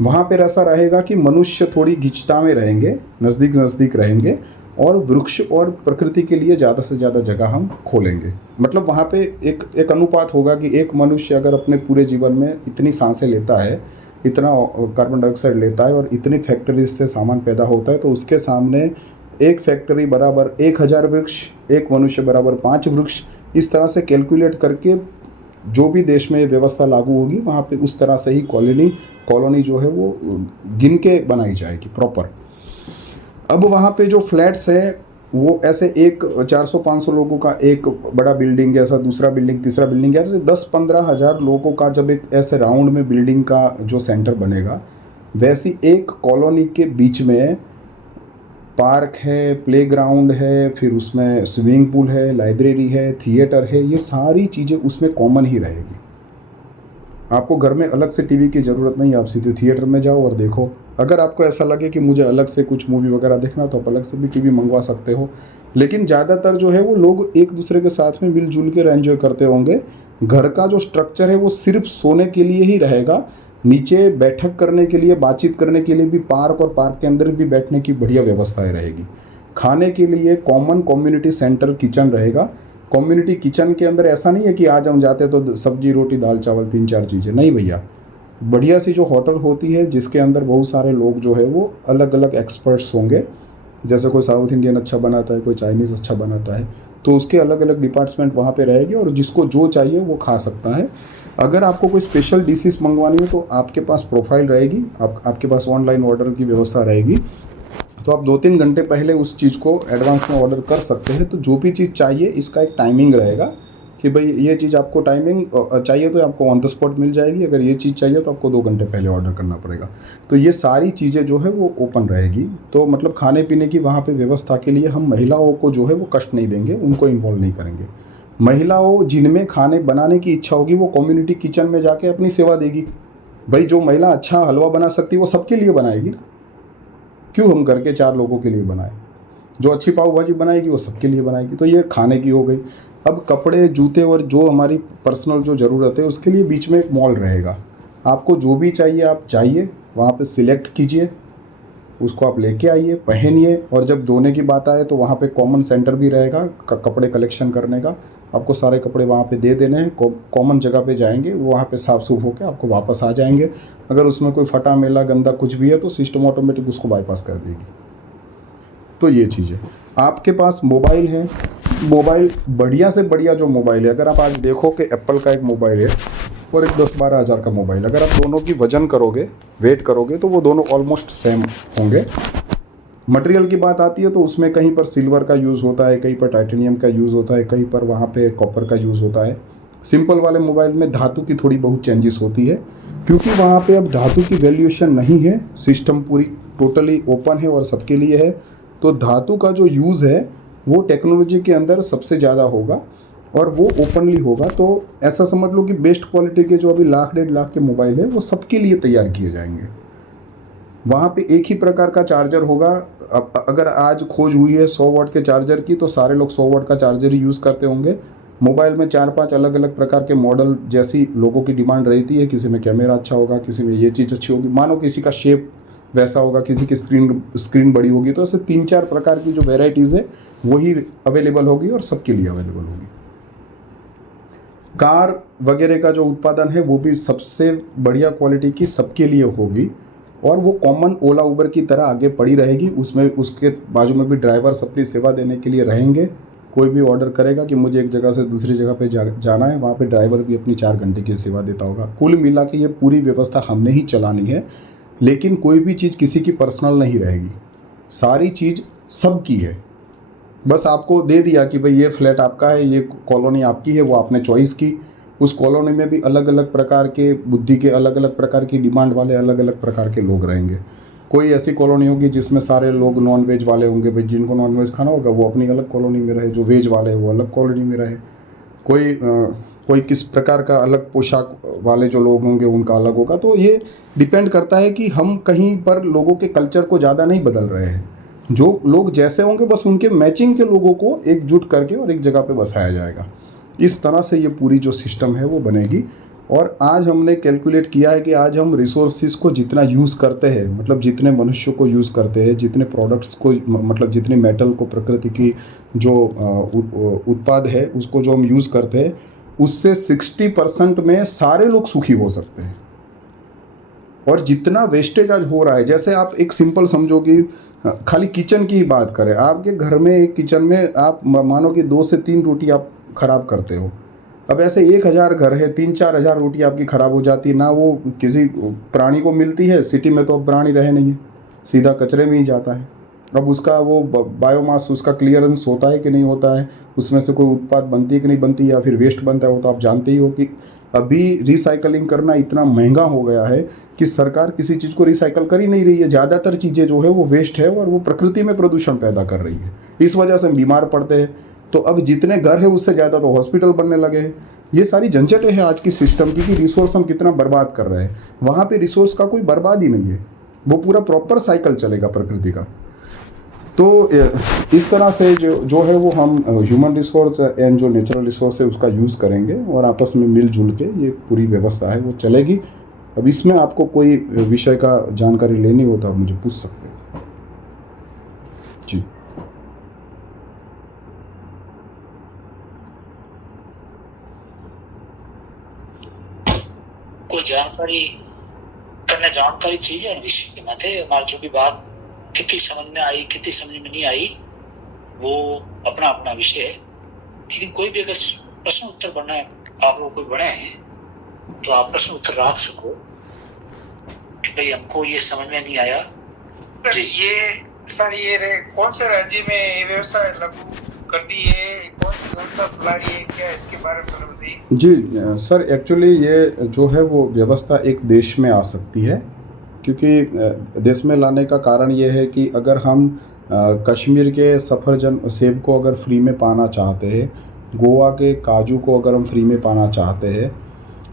वहाँ पर ऐसा रहेगा कि मनुष्य थोड़ी गिचता में रहेंगे, नज़दीक नज़दीक रहेंगे, और वृक्ष और प्रकृति के लिए ज़्यादा से ज़्यादा जगह हम खोलेंगे। मतलब वहाँ पे एक अनुपात होगा कि एक मनुष्य अगर अपने पूरे जीवन में इतनी सांसें लेता है, इतना कार्बन डाइऑक्साइड लेता है और इतनी फैक्ट्रीज से सामान पैदा होता है, तो उसके सामने एक फैक्ट्री बराबर 1000 वृक्ष, एक मनुष्य बराबर 5 वृक्ष, इस तरह से कैलकुलेट करके जो भी देश में व्यवस्था लागू होगी वहाँ पे उस तरह से ही कॉलोनी जो है वो गिन के बनाई जाएगी प्रॉपर। अब वहाँ पे जो फ्लैट्स है वो ऐसे एक 400-500 लोगों का एक बड़ा बिल्डिंग, ऐसा दूसरा बिल्डिंग, तीसरा बिल्डिंग, या 10-15 हज़ार लोगों का जब एक ऐसे राउंड में बिल्डिंग का जो सेंटर बनेगा, वैसी एक कॉलोनी के बीच में पार्क है, प्लेग्राउंड है, फिर उसमें स्विमिंग पूल है, लाइब्रेरी है, थिएटर है, ये सारी चीज़ें उसमें कॉमन ही रहेगी। आपको घर में अलग से टीवी की ज़रूरत नहीं, आप सीधे थिएटर में जाओ और देखो। अगर आपको ऐसा लगे कि मुझे अलग से कुछ मूवी वगैरह देखना, तो आप अलग से भी टीवी मंगवा सकते हो। लेकिन ज़्यादातर जो है वो लोग एक दूसरे के साथ में मिलजुल कर एंजॉय करते होंगे। घर का जो स्ट्रक्चर है वो सिर्फ सोने के लिए ही रहेगा। नीचे बैठक करने के लिए, बातचीत करने के लिए भी पार्क, और पार्क के अंदर भी बैठने की बढ़िया व्यवस्थाएँ रहेगी। खाने के लिए कॉमन कम्युनिटी सेंटर किचन रहेगा। कम्युनिटी किचन के अंदर ऐसा नहीं है कि आज हम जाते तो सब्जी रोटी दाल चावल 3-4 चीज़ें, नहीं भैया। बढ़िया सी जो होटल होती है जिसके अंदर बहुत सारे लोग जो है वो अलग अलग एक्सपर्ट्स होंगे, जैसे कोई साउथ इंडियन अच्छा बनाता है, कोई चाइनीज़ अच्छा बनाता है, तो उसके अलग अलग डिपार्टमेंट वहाँ पे रहेगी और जिसको जो चाहिए वो खा सकता है। अगर आपको कोई स्पेशल डिशेस मंगवानी हो तो आपके पास प्रोफाइल रहेगी, आपके पास ऑनलाइन ऑर्डर की व्यवस्था रहेगी, तो आप 2-3 घंटे पहले उस चीज़ को एडवांस में ऑर्डर कर सकते हैं। तो जो भी चीज़ चाहिए इसका एक टाइमिंग रहेगा कि भाई ये चीज़ आपको टाइमिंग चाहिए तो आपको ऑन द स्पॉट मिल जाएगी, अगर ये चीज़ चाहिए तो आपको 2 घंटे पहले ऑर्डर करना पड़ेगा। तो ये सारी चीज़ें जो है वो ओपन रहेगी। तो मतलब खाने पीने की वहाँ पे व्यवस्था के लिए हम महिलाओं को जो है वो कष्ट नहीं देंगे, उनको इन्वॉल्व नहीं करेंगे। महिलाओं जिनमें खाने बनाने की इच्छा होगी वो कम्युनिटी किचन में जाके अपनी सेवा देगी। भाई जो महिला अच्छा हलवा बना सकती है वो सबके लिए बनाएगी ना, क्यों हम घर के 4 लोगों के लिए बनाएं। जो अच्छी पाव भाजी बनाएगी वो सबके लिए बनाएगी। तो ये खाने की हो गई। अब कपड़े जूते और जो हमारी पर्सनल जो ज़रूरत है उसके लिए बीच में एक मॉल रहेगा। आपको जो भी चाहिए आप जाइए वहाँ पे सिलेक्ट कीजिए, उसको आप लेके आइए, पहनिए, और जब धोने की बात आए तो वहाँ पे कॉमन सेंटर भी रहेगा कपड़े कलेक्शन करने का। आपको सारे कपड़े वहाँ पे दे देने हैं, कॉमन जगह पे जाएंगे, वहाँ पे साफ़ सूफ होकर आपको वापस आ जाएंगे। अगर उसमें कोई फटा मेला गंदा कुछ भी है तो सिस्टम ऑटोमेटिक उसको बाईपास कर देगी। तो ये चीज़ है। आपके पास मोबाइल है, मोबाइल बढ़िया से बढ़िया जो मोबाइल है, अगर आप आज देखो कि एप्पल का एक मोबाइल है और एक 10-12 हज़ार का मोबाइल, अगर आप दोनों की वजन करोगे, वेट करोगे, तो वो दोनों ऑलमोस्ट सेम होंगे। मटेरियल की बात आती है तो उसमें कहीं पर सिल्वर का यूज़ होता है, कहीं पर टाइटेनियम का यूज़ होता है, कहीं पर वहाँ पे कॉपर का यूज़ होता है। सिंपल वाले मोबाइल में धातु की थोड़ी बहुत चेंजेस होती है, क्योंकि वहाँ पे अब धातु की वैल्यूएशन नहीं है, सिस्टम पूरी टोटली ओपन है और सबके लिए है। तो धातु का जो यूज़ है वो टेक्नोलॉजी के अंदर सबसे ज़्यादा होगा और वो ओपनली होगा। तो ऐसा समझ लो कि बेस्ट क्वालिटी के जो अभी 1-1.5 लाख के मोबाइल है वो सबके लिए तैयार किए जाएंगे। वहाँ पे एक ही प्रकार का चार्जर होगा। अगर आज खोज हुई है 100 वाट के चार्जर की, तो सारे लोग 100 वाट का चार्जर ही यूज़ करते होंगे। मोबाइल में 4-5 अलग अलग प्रकार के मॉडल जैसी लोगों की डिमांड रहती है। किसी में कैमरा अच्छा होगा, किसी में ये चीज़ अच्छी होगी, मानो किसी का शेप वैसा होगा, किसी की स्क्रीन बड़ी होगी। तो ऐसे 3-4 प्रकार की जो वेराइटीज़ है वही अवेलेबल होगी और सबके लिए अवेलेबल होगी। कार वगैरह का जो उत्पादन है वो भी सबसे बढ़िया क्वालिटी की सबके लिए होगी और वो कॉमन ओला उबर की तरह आगे पड़ी रहेगी। उसमें उसके बाजू में भी ड्राइवर्स अपनी सेवा देने के लिए रहेंगे। कोई भी ऑर्डर करेगा कि मुझे एक जगह से दूसरी जगह पे जाना है, वहाँ पे ड्राइवर भी अपनी 4 घंटे की सेवा देता होगा। कुल मिला के ये पूरी व्यवस्था हमने ही चलानी है, लेकिन कोई भी चीज़ किसी की पर्सनल नहीं रहेगी, सारी चीज़ सबकी है। बस आपको दे दिया कि भाई ये फ्लैट आपका है, ये कॉलोनी आपकी है, वो आपने चॉइस की। उस कॉलोनी में भी अलग अलग प्रकार के बुद्धि के, अलग अलग प्रकार की डिमांड वाले अलग अलग प्रकार के लोग रहेंगे। कोई ऐसी कॉलोनी होगी जिसमें सारे लोग नॉन वेज वाले होंगे, भाई जिनको नॉन वेज खाना होगा वो अपनी अलग कॉलोनी में रहे, जो वेज वाले हैं वो अलग कॉलोनी में रहे। कोई किस प्रकार का अलग पोशाक वाले जो लोग होंगे उनका अलग होगा। तो ये डिपेंड करता है कि हम कहीं पर लोगों के कल्चर को ज़्यादा नहीं बदल रहे हैं, जो लोग जैसे होंगे बस उनके मैचिंग के लोगों को एकजुट करके और एक जगह पे बसाया जाएगा। इस तरह से ये पूरी जो सिस्टम है वो बनेगी। और आज हमने कैलकुलेट किया है कि आज हम रिसोर्सिस को जितना यूज़ करते हैं, मतलब जितने मनुष्यों को यूज़ करते हैं, जितने प्रोडक्ट्स को मतलब जितने मेटल को, प्रकृति की जो उत्पाद है उसको जो हम यूज़ करते हैं, उससे 60% में सारे लोग सुखी हो सकते हैं। और जितना वेस्टेज आज हो रहा है, जैसे आप एक सिंपल समझो कि खाली किचन की ही बात करें, आपके घर में एक किचन में आप मानो कि 2 से 3 रोटी आप खराब करते हो। अब ऐसे 1000 घर है, 3-4 हज़ार रोटी आपकी ख़राब हो जाती है, ना वो किसी प्राणी को मिलती है। सिटी में तो अब प्राणी रहे नहीं है, सीधा कचरे में ही जाता है। अब उसका वो बायोमास, उसका क्लियरेंस होता है कि नहीं होता है, उसमें से कोई उत्पाद बनती है कि नहीं बनती, या फिर वेस्ट बनता है, वो तो आप जानते ही हो कि अभी रिसाइकलिंग करना इतना महंगा हो गया है कि सरकार किसी चीज़ को रिसाइकल कर ही नहीं रही है। ज़्यादातर चीज़ें जो है वो वेस्ट है और वो प्रकृति में प्रदूषण पैदा कर रही है। इस वजह से हम बीमार पड़ते हैं। तो अब जितने घर है उससे ज़्यादा तो हॉस्पिटल बनने लगे हैं। ये सारी झंझटें हैं आज की सिस्टम की कि रिसोर्स हम कितना बर्बाद कर रहे हैं। वहाँ पे रिसोर्स का कोई बर्बाद ही नहीं है, वो पूरा प्रॉपर साइकिल चलेगा प्रकृति का। तो इस तरह से जो है वो हम ह्यूमन रिसोर्स एंड जो नेचुरल रिसोर्स है उसका यूज़ करेंगे और आपस में मिलजुल के ये पूरी व्यवस्था है वो चलेगी। अब इसमें आपको कोई विषय का जानकारी लेनी हो तो आप मुझे पूछ सकते हो जी। कोई जानकारी चाहिए विषय में थे हमारी जो भी बात कितनी समझ में आई, कितनी समझ में नहीं आई, वो अपना अपना विषय है। लेकिन कोई भी अगर प्रश्न उत्तर बनना है, आप लोग कोई बने हैं तो आप प्रश्न उत्तर रख सको कि भाई हमको ये समझ में नहीं आया जी। ये कौन से राज्य में ये व्यवस्था लागू कर दी है, कौन सी संस्था चला रही है, क्या इसके बारे में बताइए जी। सर एक्चुअली ये जो है वो व्यवस्था एक देश में आ सकती है, क्योंकि देश में लाने का कारण ये है कि अगर हम कश्मीर के सफरजन सेब को अगर फ्री में पाना चाहते हैं, गोवा के काजू को अगर हम फ्री में पाना चाहते हैं,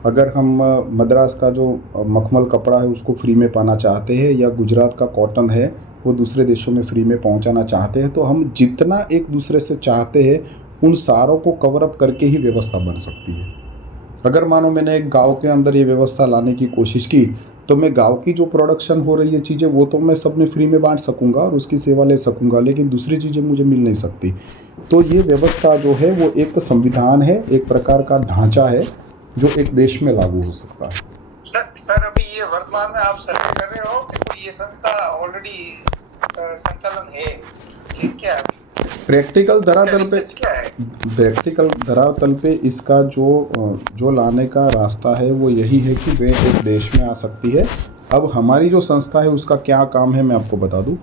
अगर हम मद्रास का जो मखमल कपड़ा है उसको फ्री में पाना चाहते हैं, या गुजरात का कॉटन है वो दूसरे देशों में फ्री में पहुंचाना चाहते हैं, तो हम जितना एक दूसरे से चाहते हैं उन सारों को कवर अप करके ही व्यवस्था बन सकती है। अगर मानो मैंने एक गांव के अंदर ये व्यवस्था लाने की कोशिश की, तो मैं गांव की जो प्रोडक्शन हो रही है चीज़ें वो तो मैं सब में फ्री में बांट सकूंगा और उसकी सेवा ले सकूंगा, लेकिन दूसरी चीज़ें मुझे मिल नहीं सकती। तो ये व्यवस्था जो है वो एक संविधान है, एक प्रकार का ढांचा है जो एक देश में लागू हो सकता है। सर अभी ये वर्तमान में आप सर्वे कर रहे हो कि कोई ये संस्था ऑलरेडी संचालन है कि क्या? प्रैक्टिकल धरातल पे इसका जो लाने का रास्ता है वो यही है कि वे एक देश में आ सकती है। अब हमारी जो संस्था है उसका क्या काम है मैं आपको बता दूं।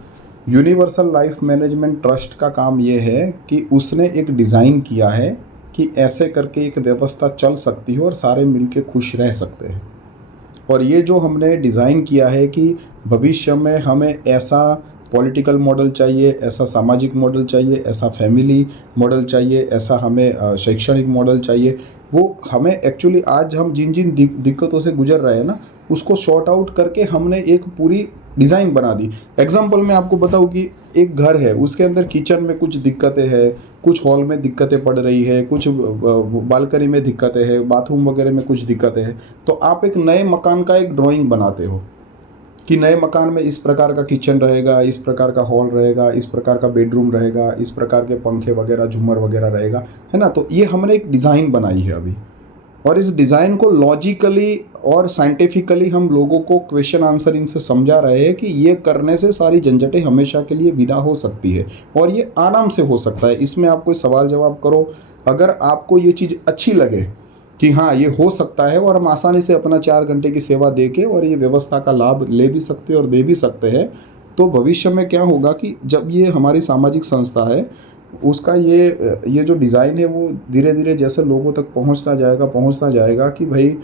यूनिवर्सल लाइफ मैनेजमेंट ट्रस्ट का काम ये है कि उसने एक डिज़ाइन किया है कि ऐसे करके एक व्यवस्था चल सकती है और सारे मिलके खुश रह सकते हैं। और ये जो हमने डिज़ाइन किया है कि भविष्य में हमें ऐसा पॉलिटिकल मॉडल चाहिए, ऐसा सामाजिक मॉडल चाहिए, ऐसा फैमिली मॉडल चाहिए, ऐसा हमें शैक्षणिक मॉडल चाहिए, वो हमें एक्चुअली आज हम जिन जिन दिक्कतों से गुजर रहे हैं ना उसको शॉर्ट आउट करके हमने एक पूरी डिज़ाइन बना दी। एग्जाम्पल मैं आपको बताऊं कि एक घर है, उसके अंदर किचन में कुछ दिक्कतें हैं, कुछ हॉल में दिक्कतें पड़ रही है, कुछ बालकनी में दिक्कतें हैं, बाथरूम वगैरह में कुछ दिक्कतें हैं, तो आप एक नए मकान का एक ड्राइंग बनाते हो कि नए मकान में इस प्रकार का किचन रहेगा, इस प्रकार का हॉल रहेगा, इस प्रकार का बेडरूम रहेगा, इस प्रकार के पंखे वगैरह झूमर वगैरह रहेगा, है ना। तो ये हमने एक डिज़ाइन बनाई है अभी, और इस डिज़ाइन को लॉजिकली और साइंटिफिकली हम लोगों को क्वेश्चन आंसरिंग से समझा रहे हैं कि ये करने से सारी झंझटें हमेशा के लिए विदा हो सकती है और ये आराम से हो सकता है। इसमें आप कोई सवाल जवाब करो, अगर आपको ये चीज़ अच्छी लगे कि हाँ ये हो सकता है और हम आसानी से अपना 4 घंटे की सेवा दे के और ये व्यवस्था का लाभ ले भी सकते हैं और दे भी सकते हैं, तो भविष्य में क्या होगा कि जब ये हमारी सामाजिक संस्था है उसका ये जो डिज़ाइन है वो धीरे धीरे जैसे लोगों तक पहुंचता जाएगा कि भाई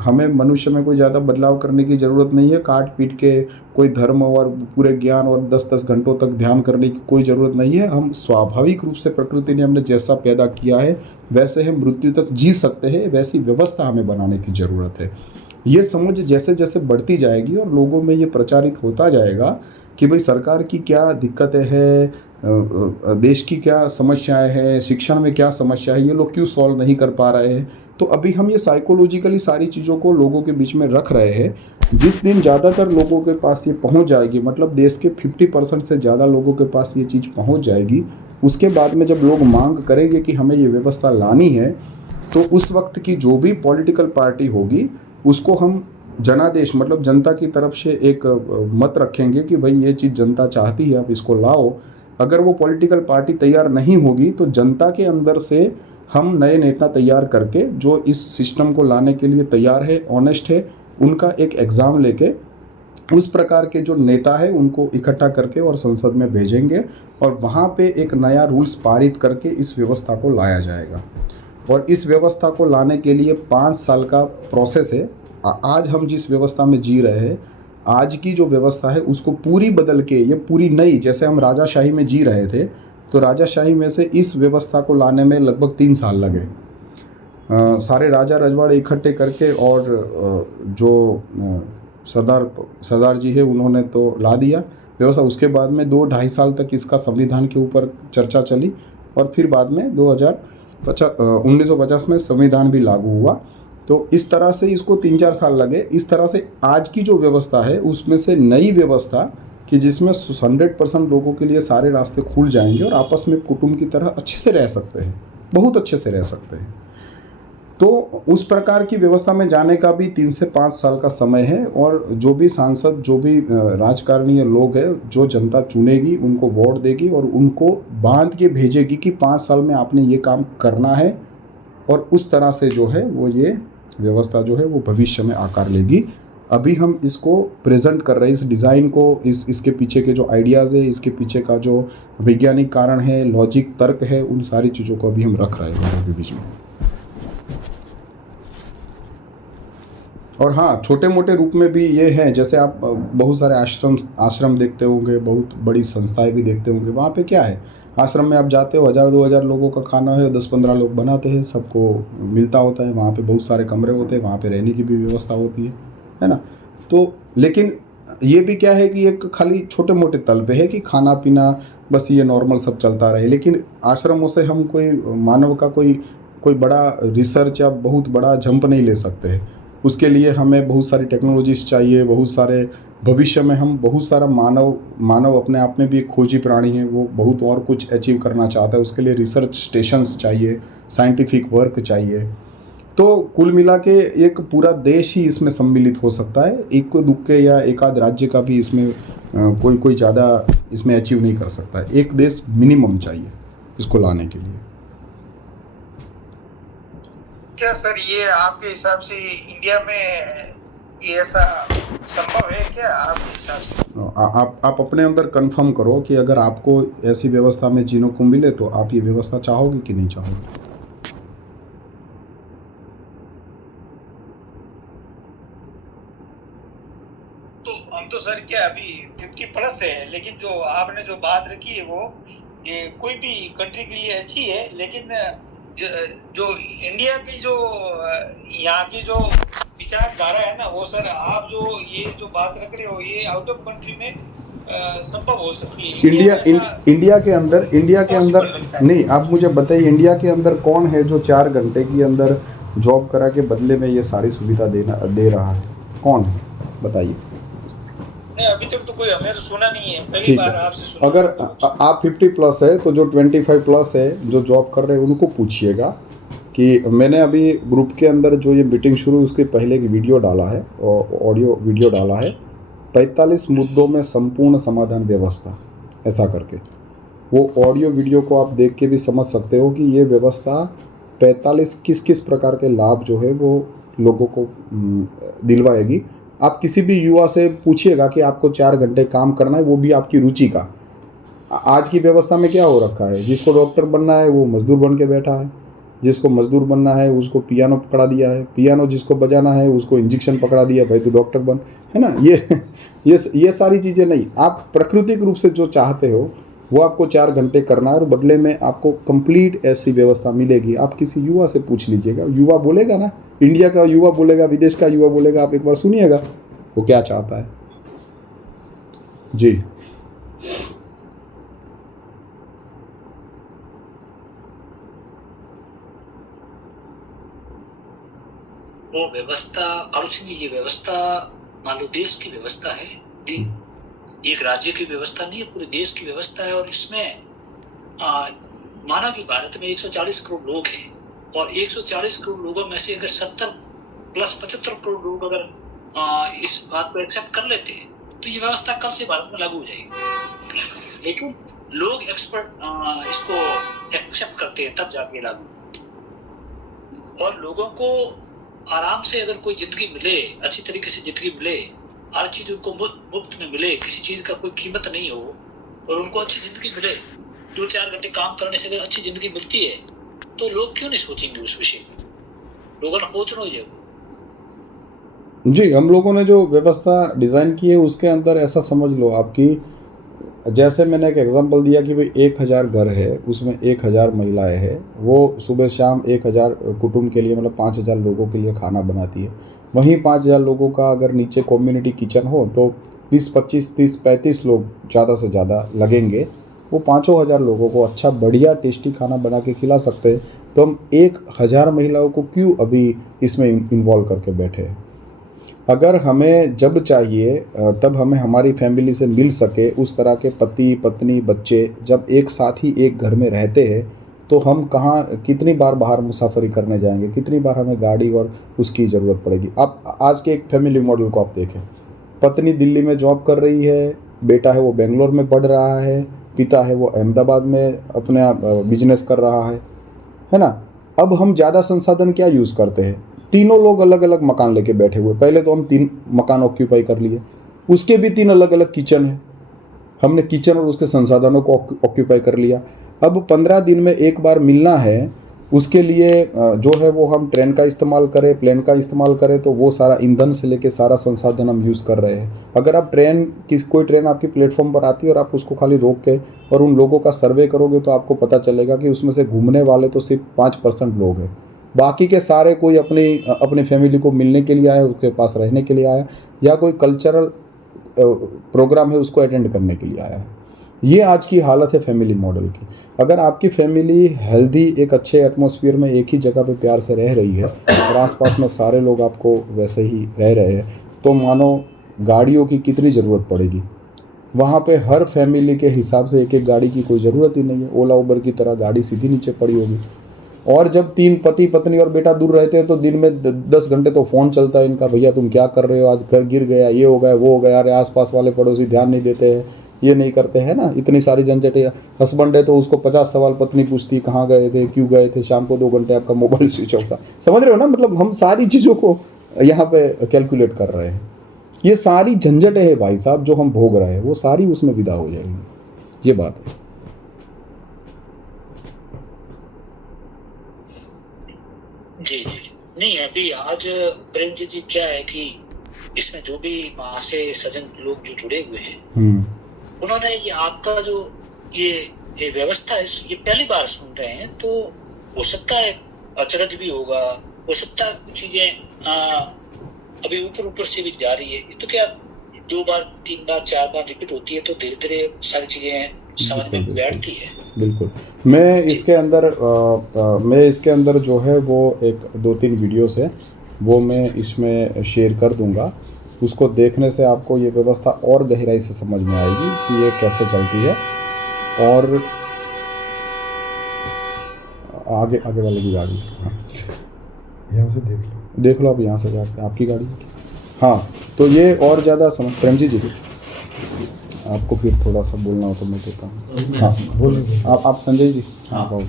हमें मनुष्य में कोई ज़्यादा बदलाव करने की ज़रूरत नहीं है, काट पीट के कोई धर्म और पूरे ज्ञान और 10-10 घंटों तक ध्यान करने की कोई ज़रूरत नहीं है। हम स्वाभाविक रूप से प्रकृति ने हमने जैसा पैदा किया है वैसे हम मृत्यु तक जी सकते हैं, वैसी व्यवस्था हमें बनाने की ज़रूरत है। ये समझ जैसे जैसे बढ़ती जाएगी और लोगों में ये प्रचारित होता जाएगा कि भाई सरकार की क्या दिक्कतें हैं, देश की क्या समस्याएं हैं, शिक्षण में क्या समस्या है, ये लोग क्यों सॉल्व नहीं कर पा रहे हैं। तो अभी हम ये साइकोलॉजिकली सारी चीज़ों को लोगों के बीच में रख रहे हैं। जिस दिन ज़्यादातर लोगों के पास ये पहुंच जाएगी, मतलब देश के 50% से ज़्यादा लोगों के पास ये चीज़ पहुंच जाएगी, उसके बाद में जब लोग मांग करेंगे कि हमें ये व्यवस्था लानी है, तो उस वक्त की जो भी पॉलिटिकल पार्टी होगी उसको हम जनादेश मतलब जनता की तरफ से एक मत रखेंगे कि भाई ये चीज़ जनता चाहती है, आप इसको लाओ। अगर वो पॉलिटिकल पार्टी तैयार नहीं होगी तो जनता के अंदर से हम नए नेता तैयार करके जो इस सिस्टम को लाने के लिए तैयार है, ऑनेस्ट है, उनका एक एग्ज़ाम लेके उस प्रकार के जो नेता है उनको इकट्ठा करके और संसद में भेजेंगे और वहाँ पे एक नया रूल्स पारित करके इस व्यवस्था को लाया जाएगा। और इस व्यवस्था को लाने के लिए 5 साल का प्रोसेस है। आज हम जिस व्यवस्था में जी रहे हैं, आज की जो व्यवस्था है उसको पूरी बदल के ये पूरी नई, जैसे हम राजाशाही में जी रहे थे तो राजाशाही में से इस व्यवस्था को लाने में लगभग 3 साल लगे। सारे राजा रजवाड़े इकट्ठे करके और जो सरदार जी है उन्होंने तो ला दिया व्यवस्था। उसके बाद में 2-2.5 साल तक इसका संविधान के ऊपर चर्चा चली और फिर बाद में 1950 में संविधान भी लागू हुआ। तो इस तरह से इसको 3-4 साल लगे। इस तरह से आज की जो व्यवस्था है उसमें से नई व्यवस्था कि जिसमें 100% लोगों के लिए सारे रास्ते खुल जाएंगे और आपस में कुटुंब की तरह अच्छे से रह सकते हैं, बहुत अच्छे से रह सकते हैं। तो उस प्रकार की व्यवस्था में जाने का भी 3 से 5 साल का समय है और जो भी सांसद, जो भी राजकारणीय लोग हैं, जो जनता चुनेगी उनको वोट देगी और उनको बांध के भेजेगी कि 5 साल में आपने ये काम करना है और उस तरह से जो है वो ये व्यवस्था जो है वो भविष्य में आकार लेगी। अभी हम इसको प्रेजेंट कर रहे हैं, इस डिज़ाइन को, इसके पीछे के जो आइडियाज़ है, इसके पीछे का जो वैज्ञानिक कारण है, लॉजिक तर्क है, उन सारी चीज़ों को अभी हम रख रहे हैं लोगों के बीच में। और हाँ, छोटे मोटे रूप में भी ये हैं, जैसे आप बहुत सारे आश्रम देखते होंगे, बहुत बड़ी संस्थाएं भी देखते होंगे। वहाँ पे क्या है, आश्रम में आप जाते हो, 1000-2000 लोगों का खाना है, 10-15 लोग बनाते हैं, सबको मिलता होता है। वहाँ पे बहुत सारे कमरे होते हैं, वहाँ पे रहने की भी व्यवस्था होती है ना। तो लेकिन ये भी क्या है कि एक खाली छोटे मोटे तल पे है कि खाना पीना बस ये नॉर्मल सब चलता रहे। लेकिन आश्रमों से हम कोई मानव का कोई बड़ा रिसर्च या बहुत बड़ा जंप नहीं ले सकते हैं। उसके लिए हमें बहुत सारी टेक्नोलॉजीज चाहिए, बहुत सारे भविष्य में हम बहुत सारा मानव अपने आप में भी एक खोजी प्राणी है, वो बहुत और कुछ अचीव करना चाहता है। उसके लिए रिसर्च स्टेशंस चाहिए, साइंटिफिक वर्क चाहिए। तो कुल मिला के एक पूरा देश ही इसमें सम्मिलित हो सकता है। एक दुक्के या एक आध राज्य का भी इसमें कोई ज़्यादा इसमें अचीव नहीं कर सकता है। एक देश मिनिमम चाहिए इसको लाने के लिए। क्या सर ये आपके हिसाब से इंडिया में ये ऐसा संभव है क्या आपके हिसाब से? आप अपने अंदर कंफर्म करो कि अगर आपको ऐसी व्यवस्था में जीने को मिले तो आप ये व्यवस्था चाहोगे कि नहीं चाहोगे? तो हम तो सर क्या अभी 50+ है, लेकिन जो आपने जो बात रखी है वो ये कोई भी कंट्री के लिए अच्छी है, लेकिन जो इंडिया की जो यहाँ की जो विचारधारा है ना, वो सर आप जो ये जो बात रख रहे हो ये आउट ऑफ कंट्री में संभव हो सकती है। इंडिया के अंदर नहीं। आप मुझे बताइए, इंडिया के अंदर कौन है जो 4 घंटे के अंदर जॉब करा के बदले में ये सारी सुविधा दे रहा है? कौन है बताइए? नहीं, अभी तक तो कोई हमें तो सुना नहीं है, पहली बार आपसे सुना। अगर आप 50+ है तो जो 25+ है जो जॉब कर रहे हैं उनको पूछिएगा कि मैंने अभी ग्रुप के अंदर जो ये मीटिंग शुरू उसके पहले एक वीडियो डाला है, ऑडियो वीडियो डाला है, 45 मुद्दों में संपूर्ण समाधान व्यवस्था, ऐसा करके। वो ऑडियो वीडियो को आप देख के भी समझ सकते हो कि ये व्यवस्था 45 किस प्रकार के लाभ जो है वो लोगों को दिलवाएगी। आप किसी भी युवा से पूछिएगा कि आपको 4 घंटे काम करना है, वो भी आपकी रुचि का। आज की व्यवस्था में क्या हो रखा है, जिसको डॉक्टर बनना है वो मजदूर बन के बैठा है, जिसको मजदूर बनना है उसको पियानो पकड़ा दिया है, पियानो जिसको बजाना है उसको इंजेक्शन पकड़ा दिया, भाई तो डॉक्टर बन, है ना। ये सारी चीज़ें नहीं। आप प्राकृतिक रूप से जो चाहते हो वो आपको 4 घंटे करना है और बदले में आपको कंप्लीट ऐसी व्यवस्था मिलेगी। आप किसी युवा से पूछ लीजिएगा, युवा बोलेगा ना, इंडिया का युवा बोलेगा, विदेश का युवा बोलेगा, आप एक बार सुनिएगा वो क्या चाहता है। जी। वो व्यवस्था कालू सिंह जी, ये व्यवस्था मान लो देश की व्यवस्था है, एक राज्य की व्यवस्था नहीं है, पूरे देश की व्यवस्था है। और इसमें माना कि भारत में 140 करोड़ लोग हैं और 140 करोड़ लोगों में से अगर 70 प्लस 75 करोड़ लोग अगर इस बात को एक्सेप्ट कर लेते हैं तो ये व्यवस्था कल से भारत में लागू हो जाएगी। लेकिन लोग एक्सपर्ट इसको एक्सेप्ट करते हैं तब जाके लागू। और लोगों को आराम से अगर कोई जिंदगी मिले, अच्छी तरीके से जिंदगी मिले, हर चीज उनको मुफ्त में मिले, किसी चीज का कोई कीमत नहीं हो और उनको अच्छी जिंदगी मिले, 2-4 घंटे काम करने से अगर अच्छी जिंदगी मिलती है तो लोग क्यों नहीं सोचेंगे उस विषय में? लोगों ने सोचना ही है। जी, हम लोगों ने जो व्यवस्था डिज़ाइन की है उसके अंदर ऐसा समझ लो आपकी, जैसे मैंने एक एग्जांपल दिया कि भाई 1000 घर है, उसमें 1000 महिलाएं हैं, वो सुबह शाम 1000 कुटुंब के लिए मतलब 5000 लोगों के लिए खाना बनाती है। वहीं 5000 लोगों का अगर नीचे कम्युनिटी किचन हो तो 20, 25, 30, 35 लोग ज़्यादा से ज़्यादा लगेंगे। वो 5000 लोगों को अच्छा बढ़िया टेस्टी खाना बना के खिला सकते हैं। तो हम 1000 महिलाओं को क्यों अभी इसमें इन्वॉल्व करके बैठे हैं? अगर हमें जब चाहिए तब हमें हमारी फैमिली से मिल सके, उस तरह के पति पत्नी बच्चे जब एक साथ ही एक घर में रहते हैं तो हम कहाँ कितनी बार बाहर मुसाफरी करने जाएंगे, कितनी बार हमें गाड़ी और उसकी ज़रूरत पड़ेगी। आप आज के एक फैमिली मॉडल को आप देखें, पत्नी दिल्ली में जॉब कर रही है, बेटा है वो बेंगलोर में पढ़ रहा है, पिता है वो अहमदाबाद में अपना बिजनेस कर रहा है ना। अब हम ज़्यादा संसाधन क्या यूज़ करते हैं, तीनों लोग अलग अलग मकान लेके बैठे हुए। पहले तो हम 3 मकान ऑक्यूपाई कर लिए, उसके भी 3 अलग अलग किचन है, हमने किचन और उसके संसाधनों को ऑक्यूपाई कर लिया। अब 15 दिन में एक बार मिलना है, उसके लिए जो है वो हम ट्रेन का इस्तेमाल करें, प्लेन का इस्तेमाल करें, तो वो सारा ईंधन से लेके सारा संसाधन हम यूज़ कर रहे हैं। अगर आप कोई ट्रेन आपकी प्लेटफॉर्म पर आती है और आप उसको खाली रोक के और उन लोगों का सर्वे करोगे तो आपको पता चलेगा कि उसमें से घूमने वाले तो सिर्फ 5% लोग हैं, बाकी के सारे कोई अपनी फैमिली को मिलने के लिए आया, उसके पास रहने के लिए आया, या कोई कल्चरल प्रोग्राम है उसको अटेंड करने के लिए आया है। ये आज की हालत है फैमिली मॉडल की। अगर आपकी फैमिली हेल्दी एक अच्छे एटमॉस्फेयर में एक ही जगह पे प्यार से रह रही है और आसपास में सारे लोग आपको वैसे ही रह रहे हैं, तो मानो गाड़ियों की कितनी ज़रूरत पड़ेगी। वहाँ पे हर फैमिली के हिसाब से एक एक गाड़ी की कोई ज़रूरत ही नहीं है, ओला उबर की तरह गाड़ी सीधी नीचे पड़ी होगी। और जब 3 पति पत्नी और बेटा दूर रहते हैं तो दिन में 10 घंटे तो फ़ोन चलता है इनका, भैया तुम क्या कर रहे हो, आज घर गिर गया, ये हो गया, वो हो गया, अरे आसपास वाले पड़ोसी ध्यान नहीं देते हैं, ये नहीं करते हैं ना, इतनी सारी झंझटें। हस्बैंड है तो उसको 50 सवाल पत्नी पूछती, कहाँ गए थे, क्यों गए थे, शाम को 2 घंटे आपका मोबाइल स्विच ऑफ था। समझ रहे हो ना, मतलब हम सारी चीज़ों को यहाँ पे कैलकुलेट कर रहे हैं। ये सारी झंझटें हैं भाई साहब जो हम भोग रहे हैं, वो सारी उसमें विदा हो जाएंगी। ये बात है। जी जी नहीं, अभी आज प्रेमजीत जी क्या है कि इसमें जो भी वहां से सज्जन लोग जो जुड़े हुए हैं उन्होंने ये आपका जो ये व्यवस्था है ये पहली बार सुन रहे हैं, तो हो सकता है अचरज भी होगा, हो सकता है कुछ चीजें अभी ऊपर से भी जा रही है। तो क्या 2 बार 3 बार 4 बार रिपीट होती है तो धीरे धीरे सारी चीजें समझ में बैठती है। बिल्कुल। मैं इसके अंदर जो है वो 1-2-3 वीडियोस है वो मैं इसमें शेयर कर दूंगा। उसको देखने से आपको ये व्यवस्था और गहराई से समझ में आएगी कि ये कैसे चलती है। और आगे वाले की गाड़ी, हाँ यहाँ से देख लो आप, यहाँ से जाके आपकी गाड़ी। हाँ, तो ये और ज़्यादा समझ, प्रेमजी जी आपको फिर थोड़ा सा बोलना हो तो मैं देता हूँ। हाँ बोलिए आप संजय जी। हाँ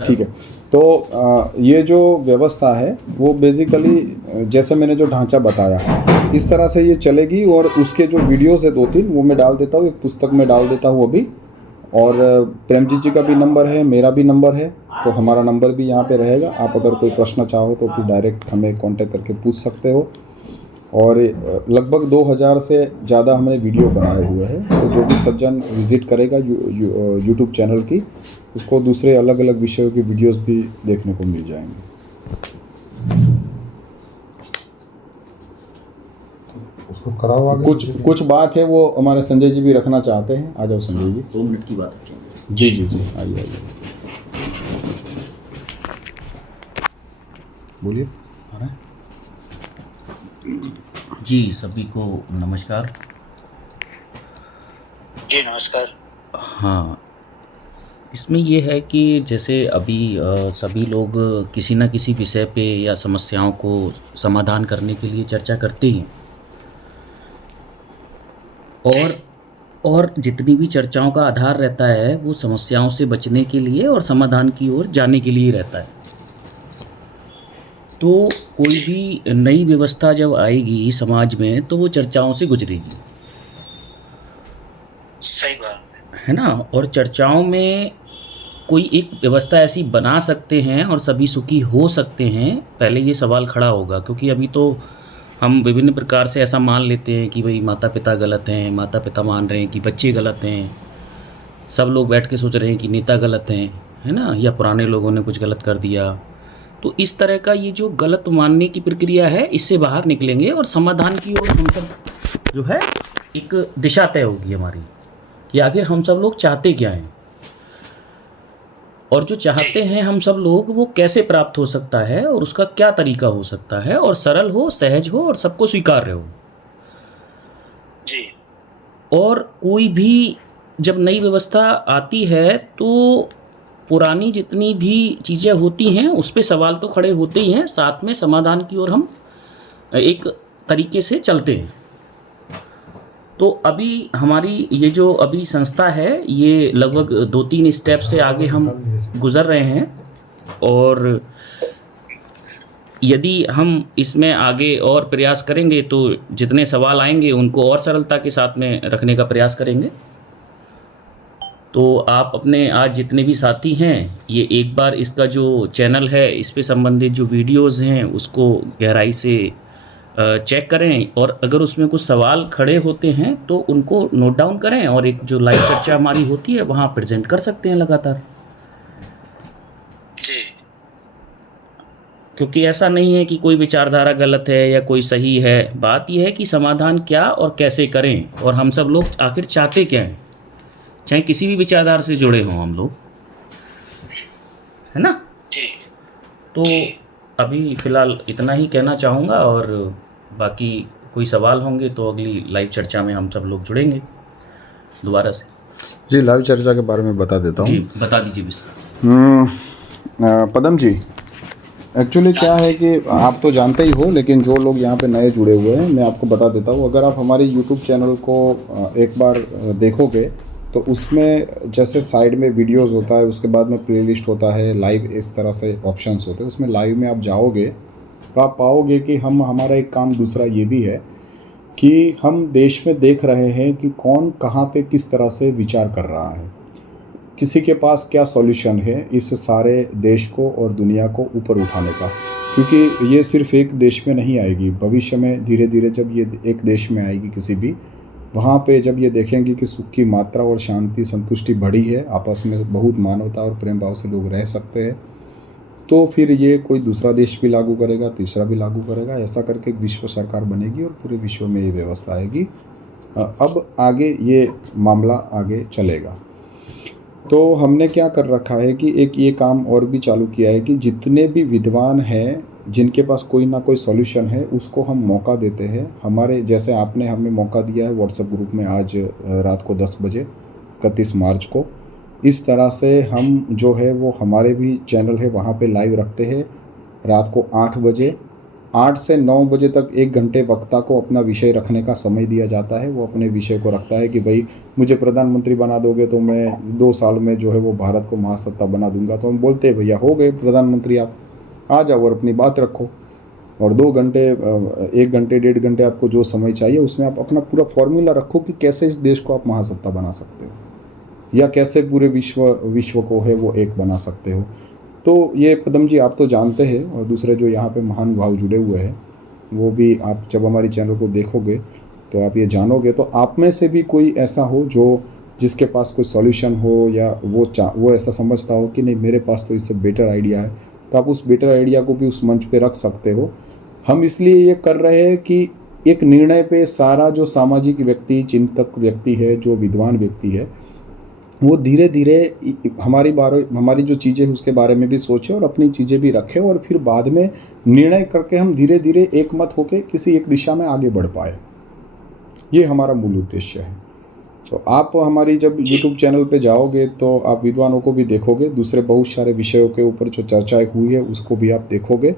ठीक है। तो ये जो व्यवस्था है वो बेसिकली जैसे मैंने जो ढांचा बताया इस तरह से ये चलेगी। और उसके जो वीडियोस है 2-3 वो मैं डाल देता हूँ, एक पुस्तक में डाल देता हूँ अभी। और प्रेमजीत जी का भी नंबर है, मेरा भी नंबर है, तो हमारा नंबर भी यहाँ पे रहेगा। आप अगर कोई प्रश्न चाहो तो फिर डायरेक्ट हमें कांटेक्ट करके पूछ सकते हो। और लगभग 2000 से ज़्यादा हमने वीडियो बनाए हुए हैं, तो जो भी सज्जन विज़िट करेगा यूट्यूब चैनल की, उसको दूसरे अलग अलग विषयों की वीडियोस भी देखने को मिल जाएंगे। उसको कराओ आगे। कुछ बात है वो हमारे संजय जी भी रखना चाहते हैं। आ जाओ संजय जी। 2 मिनट की बात है। जी आइए बोलिए। जी सभी को नमस्कार। जी नमस्कार। हाँ, इसमें ये है कि जैसे अभी सभी लोग किसी न किसी विषय पे या समस्याओं को समाधान करने के लिए चर्चा करते ही हैं, और और जितनी भी चर्चाओं का आधार रहता है वो समस्याओं से बचने के लिए और समाधान की ओर जाने के लिए रहता है। तो कोई भी नई व्यवस्था जब आएगी समाज में तो वो चर्चाओं से गुजरेगी, सही बात है ना। और चर्चाओं में कोई एक व्यवस्था ऐसी बना सकते हैं और सभी सुखी हो सकते हैं, पहले ये सवाल खड़ा होगा। क्योंकि अभी तो हम विभिन्न प्रकार से ऐसा मान लेते हैं कि भाई माता पिता गलत हैं, माता पिता मान रहे हैं कि बच्चे गलत हैं, सब लोग बैठ के सोच रहे हैं कि नेता गलत हैं, है ना, या पुराने लोगों ने कुछ गलत कर दिया। तो इस तरह का ये जो गलत मानने की प्रक्रिया है, इससे बाहर निकलेंगे और समाधान की ओर हम सब जो है एक दिशा तय होगी हमारी कि आखिर हम सब लोग चाहते क्या हैं, और जो चाहते हैं हम सब लोग वो कैसे प्राप्त हो सकता है और उसका क्या तरीका हो सकता है, और सरल हो, सहज हो और सबको स्वीकार्य हो। जी। और कोई भी जब नई व्यवस्था आती है तो पुरानी जितनी भी चीज़ें होती हैं उस पे सवाल तो खड़े होते ही हैं, साथ में समाधान की ओर हम एक तरीके से चलते हैं। तो अभी हमारी ये जो अभी संस्था है ये लगभग 2-3 स्टेप से आगे हम गुज़र रहे हैं, और यदि हम इसमें आगे और प्रयास करेंगे तो जितने सवाल आएंगे उनको और सरलता के साथ में रखने का प्रयास करेंगे। तो आप अपने आज जितने भी साथी हैं ये एक बार इसका जो चैनल है इस पे संबंधित जो वीडियोस हैं उसको गहराई से चेक करें, और अगर उसमें कुछ सवाल खड़े होते हैं तो उनको नोट डाउन करें, और एक जो लाइव चर्चा हमारी होती है वहाँ प्रेजेंट कर सकते हैं लगातार। जी। क्योंकि ऐसा नहीं है कि कोई विचारधारा गलत है या कोई सही है, बात यह है कि समाधान क्या और कैसे करें, और हम सब लोग आखिर चाहते क्या हैं, चाहे किसी भी विचारधारा से जुड़े हों हम लोग, है ना। जी। तो अभी फ़िलहाल इतना ही कहना चाहूँगा, और बाकी कोई सवाल होंगे तो अगली लाइव चर्चा में हम सब लोग जुड़ेंगे दोबारा से। जी, लाइव चर्चा के बारे में बता देता हूँ। जी बता दीजिए विस्तार। पदम जी, एक्चुअली क्या है कि आप तो जानते ही हो, लेकिन जो लोग यहाँ पे नए जुड़े हुए हैं मैं आपको बता देता हूँ। अगर आप हमारे यूट्यूब चैनल को एक बार देखोगे तो उसमें जैसे साइड में वीडियोस होता है, उसके बाद में प्लेलिस्ट होता है, लाइव इस तरह से ऑप्शंस होते हैं। उसमें लाइव में आप जाओगे तो आप पाओगे कि हमारा एक काम दूसरा ये भी है कि हम देश में देख रहे हैं कि कौन कहाँ पे किस तरह से विचार कर रहा है, किसी के पास क्या सॉल्यूशन है इस सारे देश को और दुनिया को ऊपर उठाने का। क्योंकि ये सिर्फ एक देश में नहीं आएगी, भविष्य में धीरे धीरे जब ये एक देश में आएगी किसी भी, वहाँ पे जब ये देखेंगे कि सुख की मात्रा और शांति संतुष्टि बढ़ी है, आपस में बहुत मानवता और प्रेम भाव से लोग रह सकते हैं, तो फिर ये कोई दूसरा देश भी लागू करेगा, तीसरा भी लागू करेगा, ऐसा करके विश्व सरकार बनेगी और पूरे विश्व में ये व्यवस्था आएगी। अब आगे ये मामला आगे चलेगा। तो हमने क्या कर रखा है कि एक ये काम और भी चालू किया है कि जितने भी विद्वान हैं जिनके पास कोई ना कोई सॉल्यूशन है उसको हम मौका देते हैं। हमारे जैसे आपने हमें मौका दिया है व्हाट्सएप ग्रुप में आज रात को 10 बजे 31 मार्च को, इस तरह से हम जो है वो हमारे भी चैनल है वहाँ पे लाइव रखते हैं रात को 8 बजे। 8 से 9 बजे तक 1 घंटे वक्ता को अपना विषय रखने का समय दिया जाता है। वो अपने विषय को रखता है कि भाई मुझे प्रधानमंत्री बना दोगे तो मैं 2 साल में जो है वो भारत को महासत्ता बना दूंगा। तो हम बोलते हैं भैया हो गए प्रधानमंत्री, आप आ जाओ और अपनी बात रखो, और 2 घंटे 1 घंटे 1.5 घंटे आपको जो समय चाहिए उसमें आप अपना पूरा फॉर्मूला रखो कि कैसे इस देश को आप महासत्ता बना सकते हो या कैसे पूरे विश्व को है वो एक बना सकते हो। तो ये पदम जी आप तो जानते हैं, और दूसरे जो यहाँ पे महान भाव जुड़े हुए हैं वो भी, आप जब हमारी चैनल को देखोगे तो आप ये जानोगे। तो आप में से भी कोई ऐसा हो जो जिसके पास कोई सॉल्यूशन हो या वो ऐसा समझता हो कि नहीं मेरे पास तो इससे बेटर आइडिया है, तो आप उस बेटर आइडिया को भी उस मंच पे रख सकते हो। हम इसलिए ये कर रहे हैं कि एक निर्णय पे सारा जो सामाजिक व्यक्ति, चिंतक व्यक्ति है, जो विद्वान व्यक्ति है, वो धीरे धीरे हमारी जो चीज़ें हैं उसके बारे में भी सोचे और अपनी चीज़ें भी रखे, और फिर बाद में निर्णय करके हम धीरे धीरे एक मत होके किसी एक दिशा में आगे बढ़ पाए। ये हमारा मूल उद्देश्य है। तो आप हमारी जब YouTube चैनल पे जाओगे तो आप विद्वानों को भी देखोगे, दूसरे बहुत सारे विषयों के ऊपर जो चर्चाएं हुई है उसको भी आप देखोगे,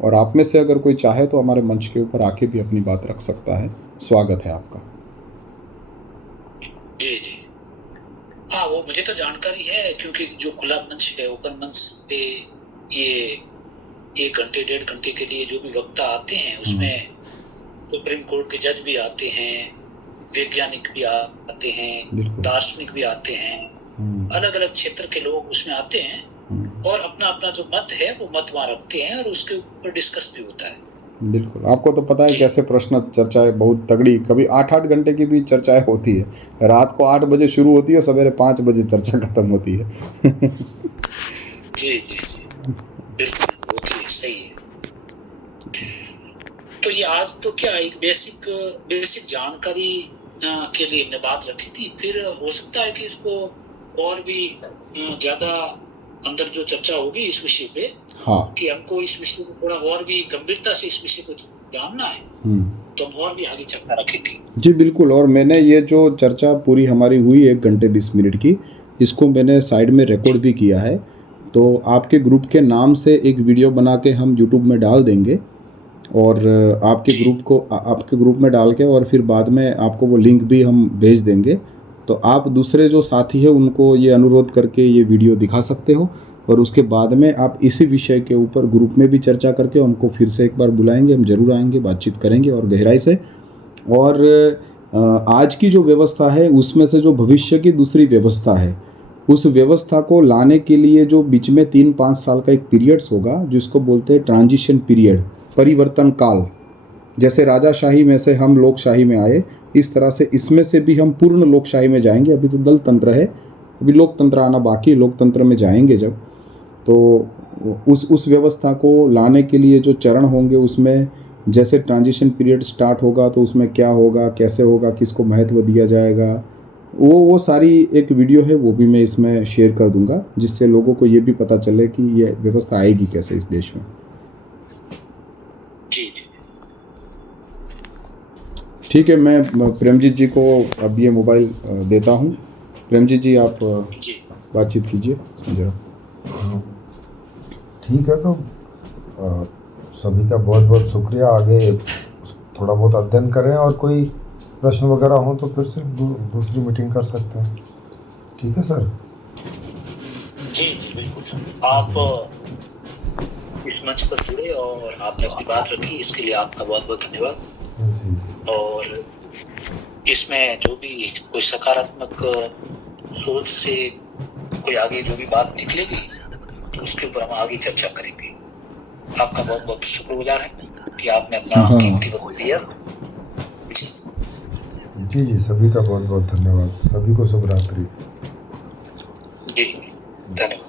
और आप में से अगर कोई चाहे तो हमारे मंच के ऊपर आके भी अपनी बात रख सकता है। स्वागत है आपका। जी जी, हाँ वो मुझे तो जानकारी है, क्योंकि जो खुला मंच है, ओपन मंच पे ये 1 घंटे 1.5 घंटे के लिए जो भी वक्ता आते हैं उसमें सुप्रीम कोर्ट के जज भी आते हैं, वैज्ञानिक भी आते हैं, दार्शनिक भी आते हैं, अलग अलग क्षेत्र के लोग उसमें आते हैं और अपना अपना जो मत है वो मत वहाँ रखते हैं और उसके ऊपर डिस्कस भी होता है। बिल्कुल, आपको तो पता है कैसे प्रश्न चर्चाएं बहुत तगड़ी, कभी 8-8 घंटे की भी चर्चाएं होती है। रात को 8 बजे शुरू होती है, सवेरे 5 बजे चर्चा खत्म होती है। जी जी जी, बिल्कुल होती है, सही है। तो ये आज तो क्या एक बेसिक जानकारी के लिए हमने बात रखी थी, फिर हो सकता है कि इसको और भी ज्यादा अंदर जो चर्चा होगी इस विषय पे, हाँ, कि हमको इस विषय को थोड़ा और भी गंभीरता से इस विषय को जानना है, तो हम और भी आगे चर्चा रखेंगे। जी बिल्कुल, और मैंने ये जो चर्चा पूरी हमारी हुई 1 घंटे 20 मिनट की, इसको मैंने साइड में रिकॉर्ड भी किया है, तो आपके ग्रुप के नाम से एक वीडियो बना के हम यूट्यूब में डाल देंगे, और आपके ग्रुप में डाल के और फिर बाद में आपको वो लिंक भी हम भेज देंगे। तो आप दूसरे जो साथी हैं उनको ये अनुरोध करके ये वीडियो दिखा सकते हो, और उसके बाद में आप इसी विषय के ऊपर ग्रुप में भी चर्चा करके हमको फिर से एक बार बुलाएंगे, हम जरूर आएंगे, बातचीत करेंगे और गहराई से। और आज की जो व्यवस्था है उसमें से जो भविष्य की दूसरी व्यवस्था है, उस व्यवस्था को लाने के लिए जो बीच में 3-5 साल का एक पीरियड्स होगा, जिसको बोलते हैं ट्रांजिशन पीरियड, परिवर्तन काल। जैसे राजाशाही में से हम लोकशाही में आए, इस तरह से इसमें से भी हम पूर्ण लोकशाही में जाएंगे। अभी तो दल तंत्र है, अभी लोकतंत्र आना बाकी, लोकतंत्र में जाएंगे जब, तो उस व्यवस्था को लाने के लिए जो चरण होंगे उसमें जैसे ट्रांजिशन पीरियड स्टार्ट होगा तो उसमें क्या होगा, कैसे होगा, किसको महत्व दिया जाएगा, वो सारी एक वीडियो है, वो भी मैं इसमें शेयर कर दूंगा, जिससे लोगों को ये भी पता चले कि ये व्यवस्था आएगी कैसे इस देश में। ठीक है, मैं प्रेमजीत जी को अब ये मोबाइल देता हूँ। प्रेमजीत जी आप बातचीत कीजिए जरा। ठीक है, तो सभी का बहुत बहुत शुक्रिया। आगे थोड़ा बहुत अध्ययन करें और कोई प्रश्न वगैरह हो तो फिर से दूसरी मीटिंग कर सकते हैं। ठीक है सर? जी बिल्कुल, आप इस मंच पर जुड़े और आपने अपनी बात रखी, इसके लिए आपका बहुत बहुत धन्यवाद। और इसमें जो भी कोई सकारात्मक सोच से कोई आगे जो भी बात निकलेगी तो उसके ऊपर हम आगे चर्चा करेंगे। आपका बहुत बहुत शुक्रगुजार है कि आपने अपना कीमती वक्त दिया। जी, सभी का बहुत बहुत धन्यवाद। सभी को शुभ रात्रि। जी धन्यवाद।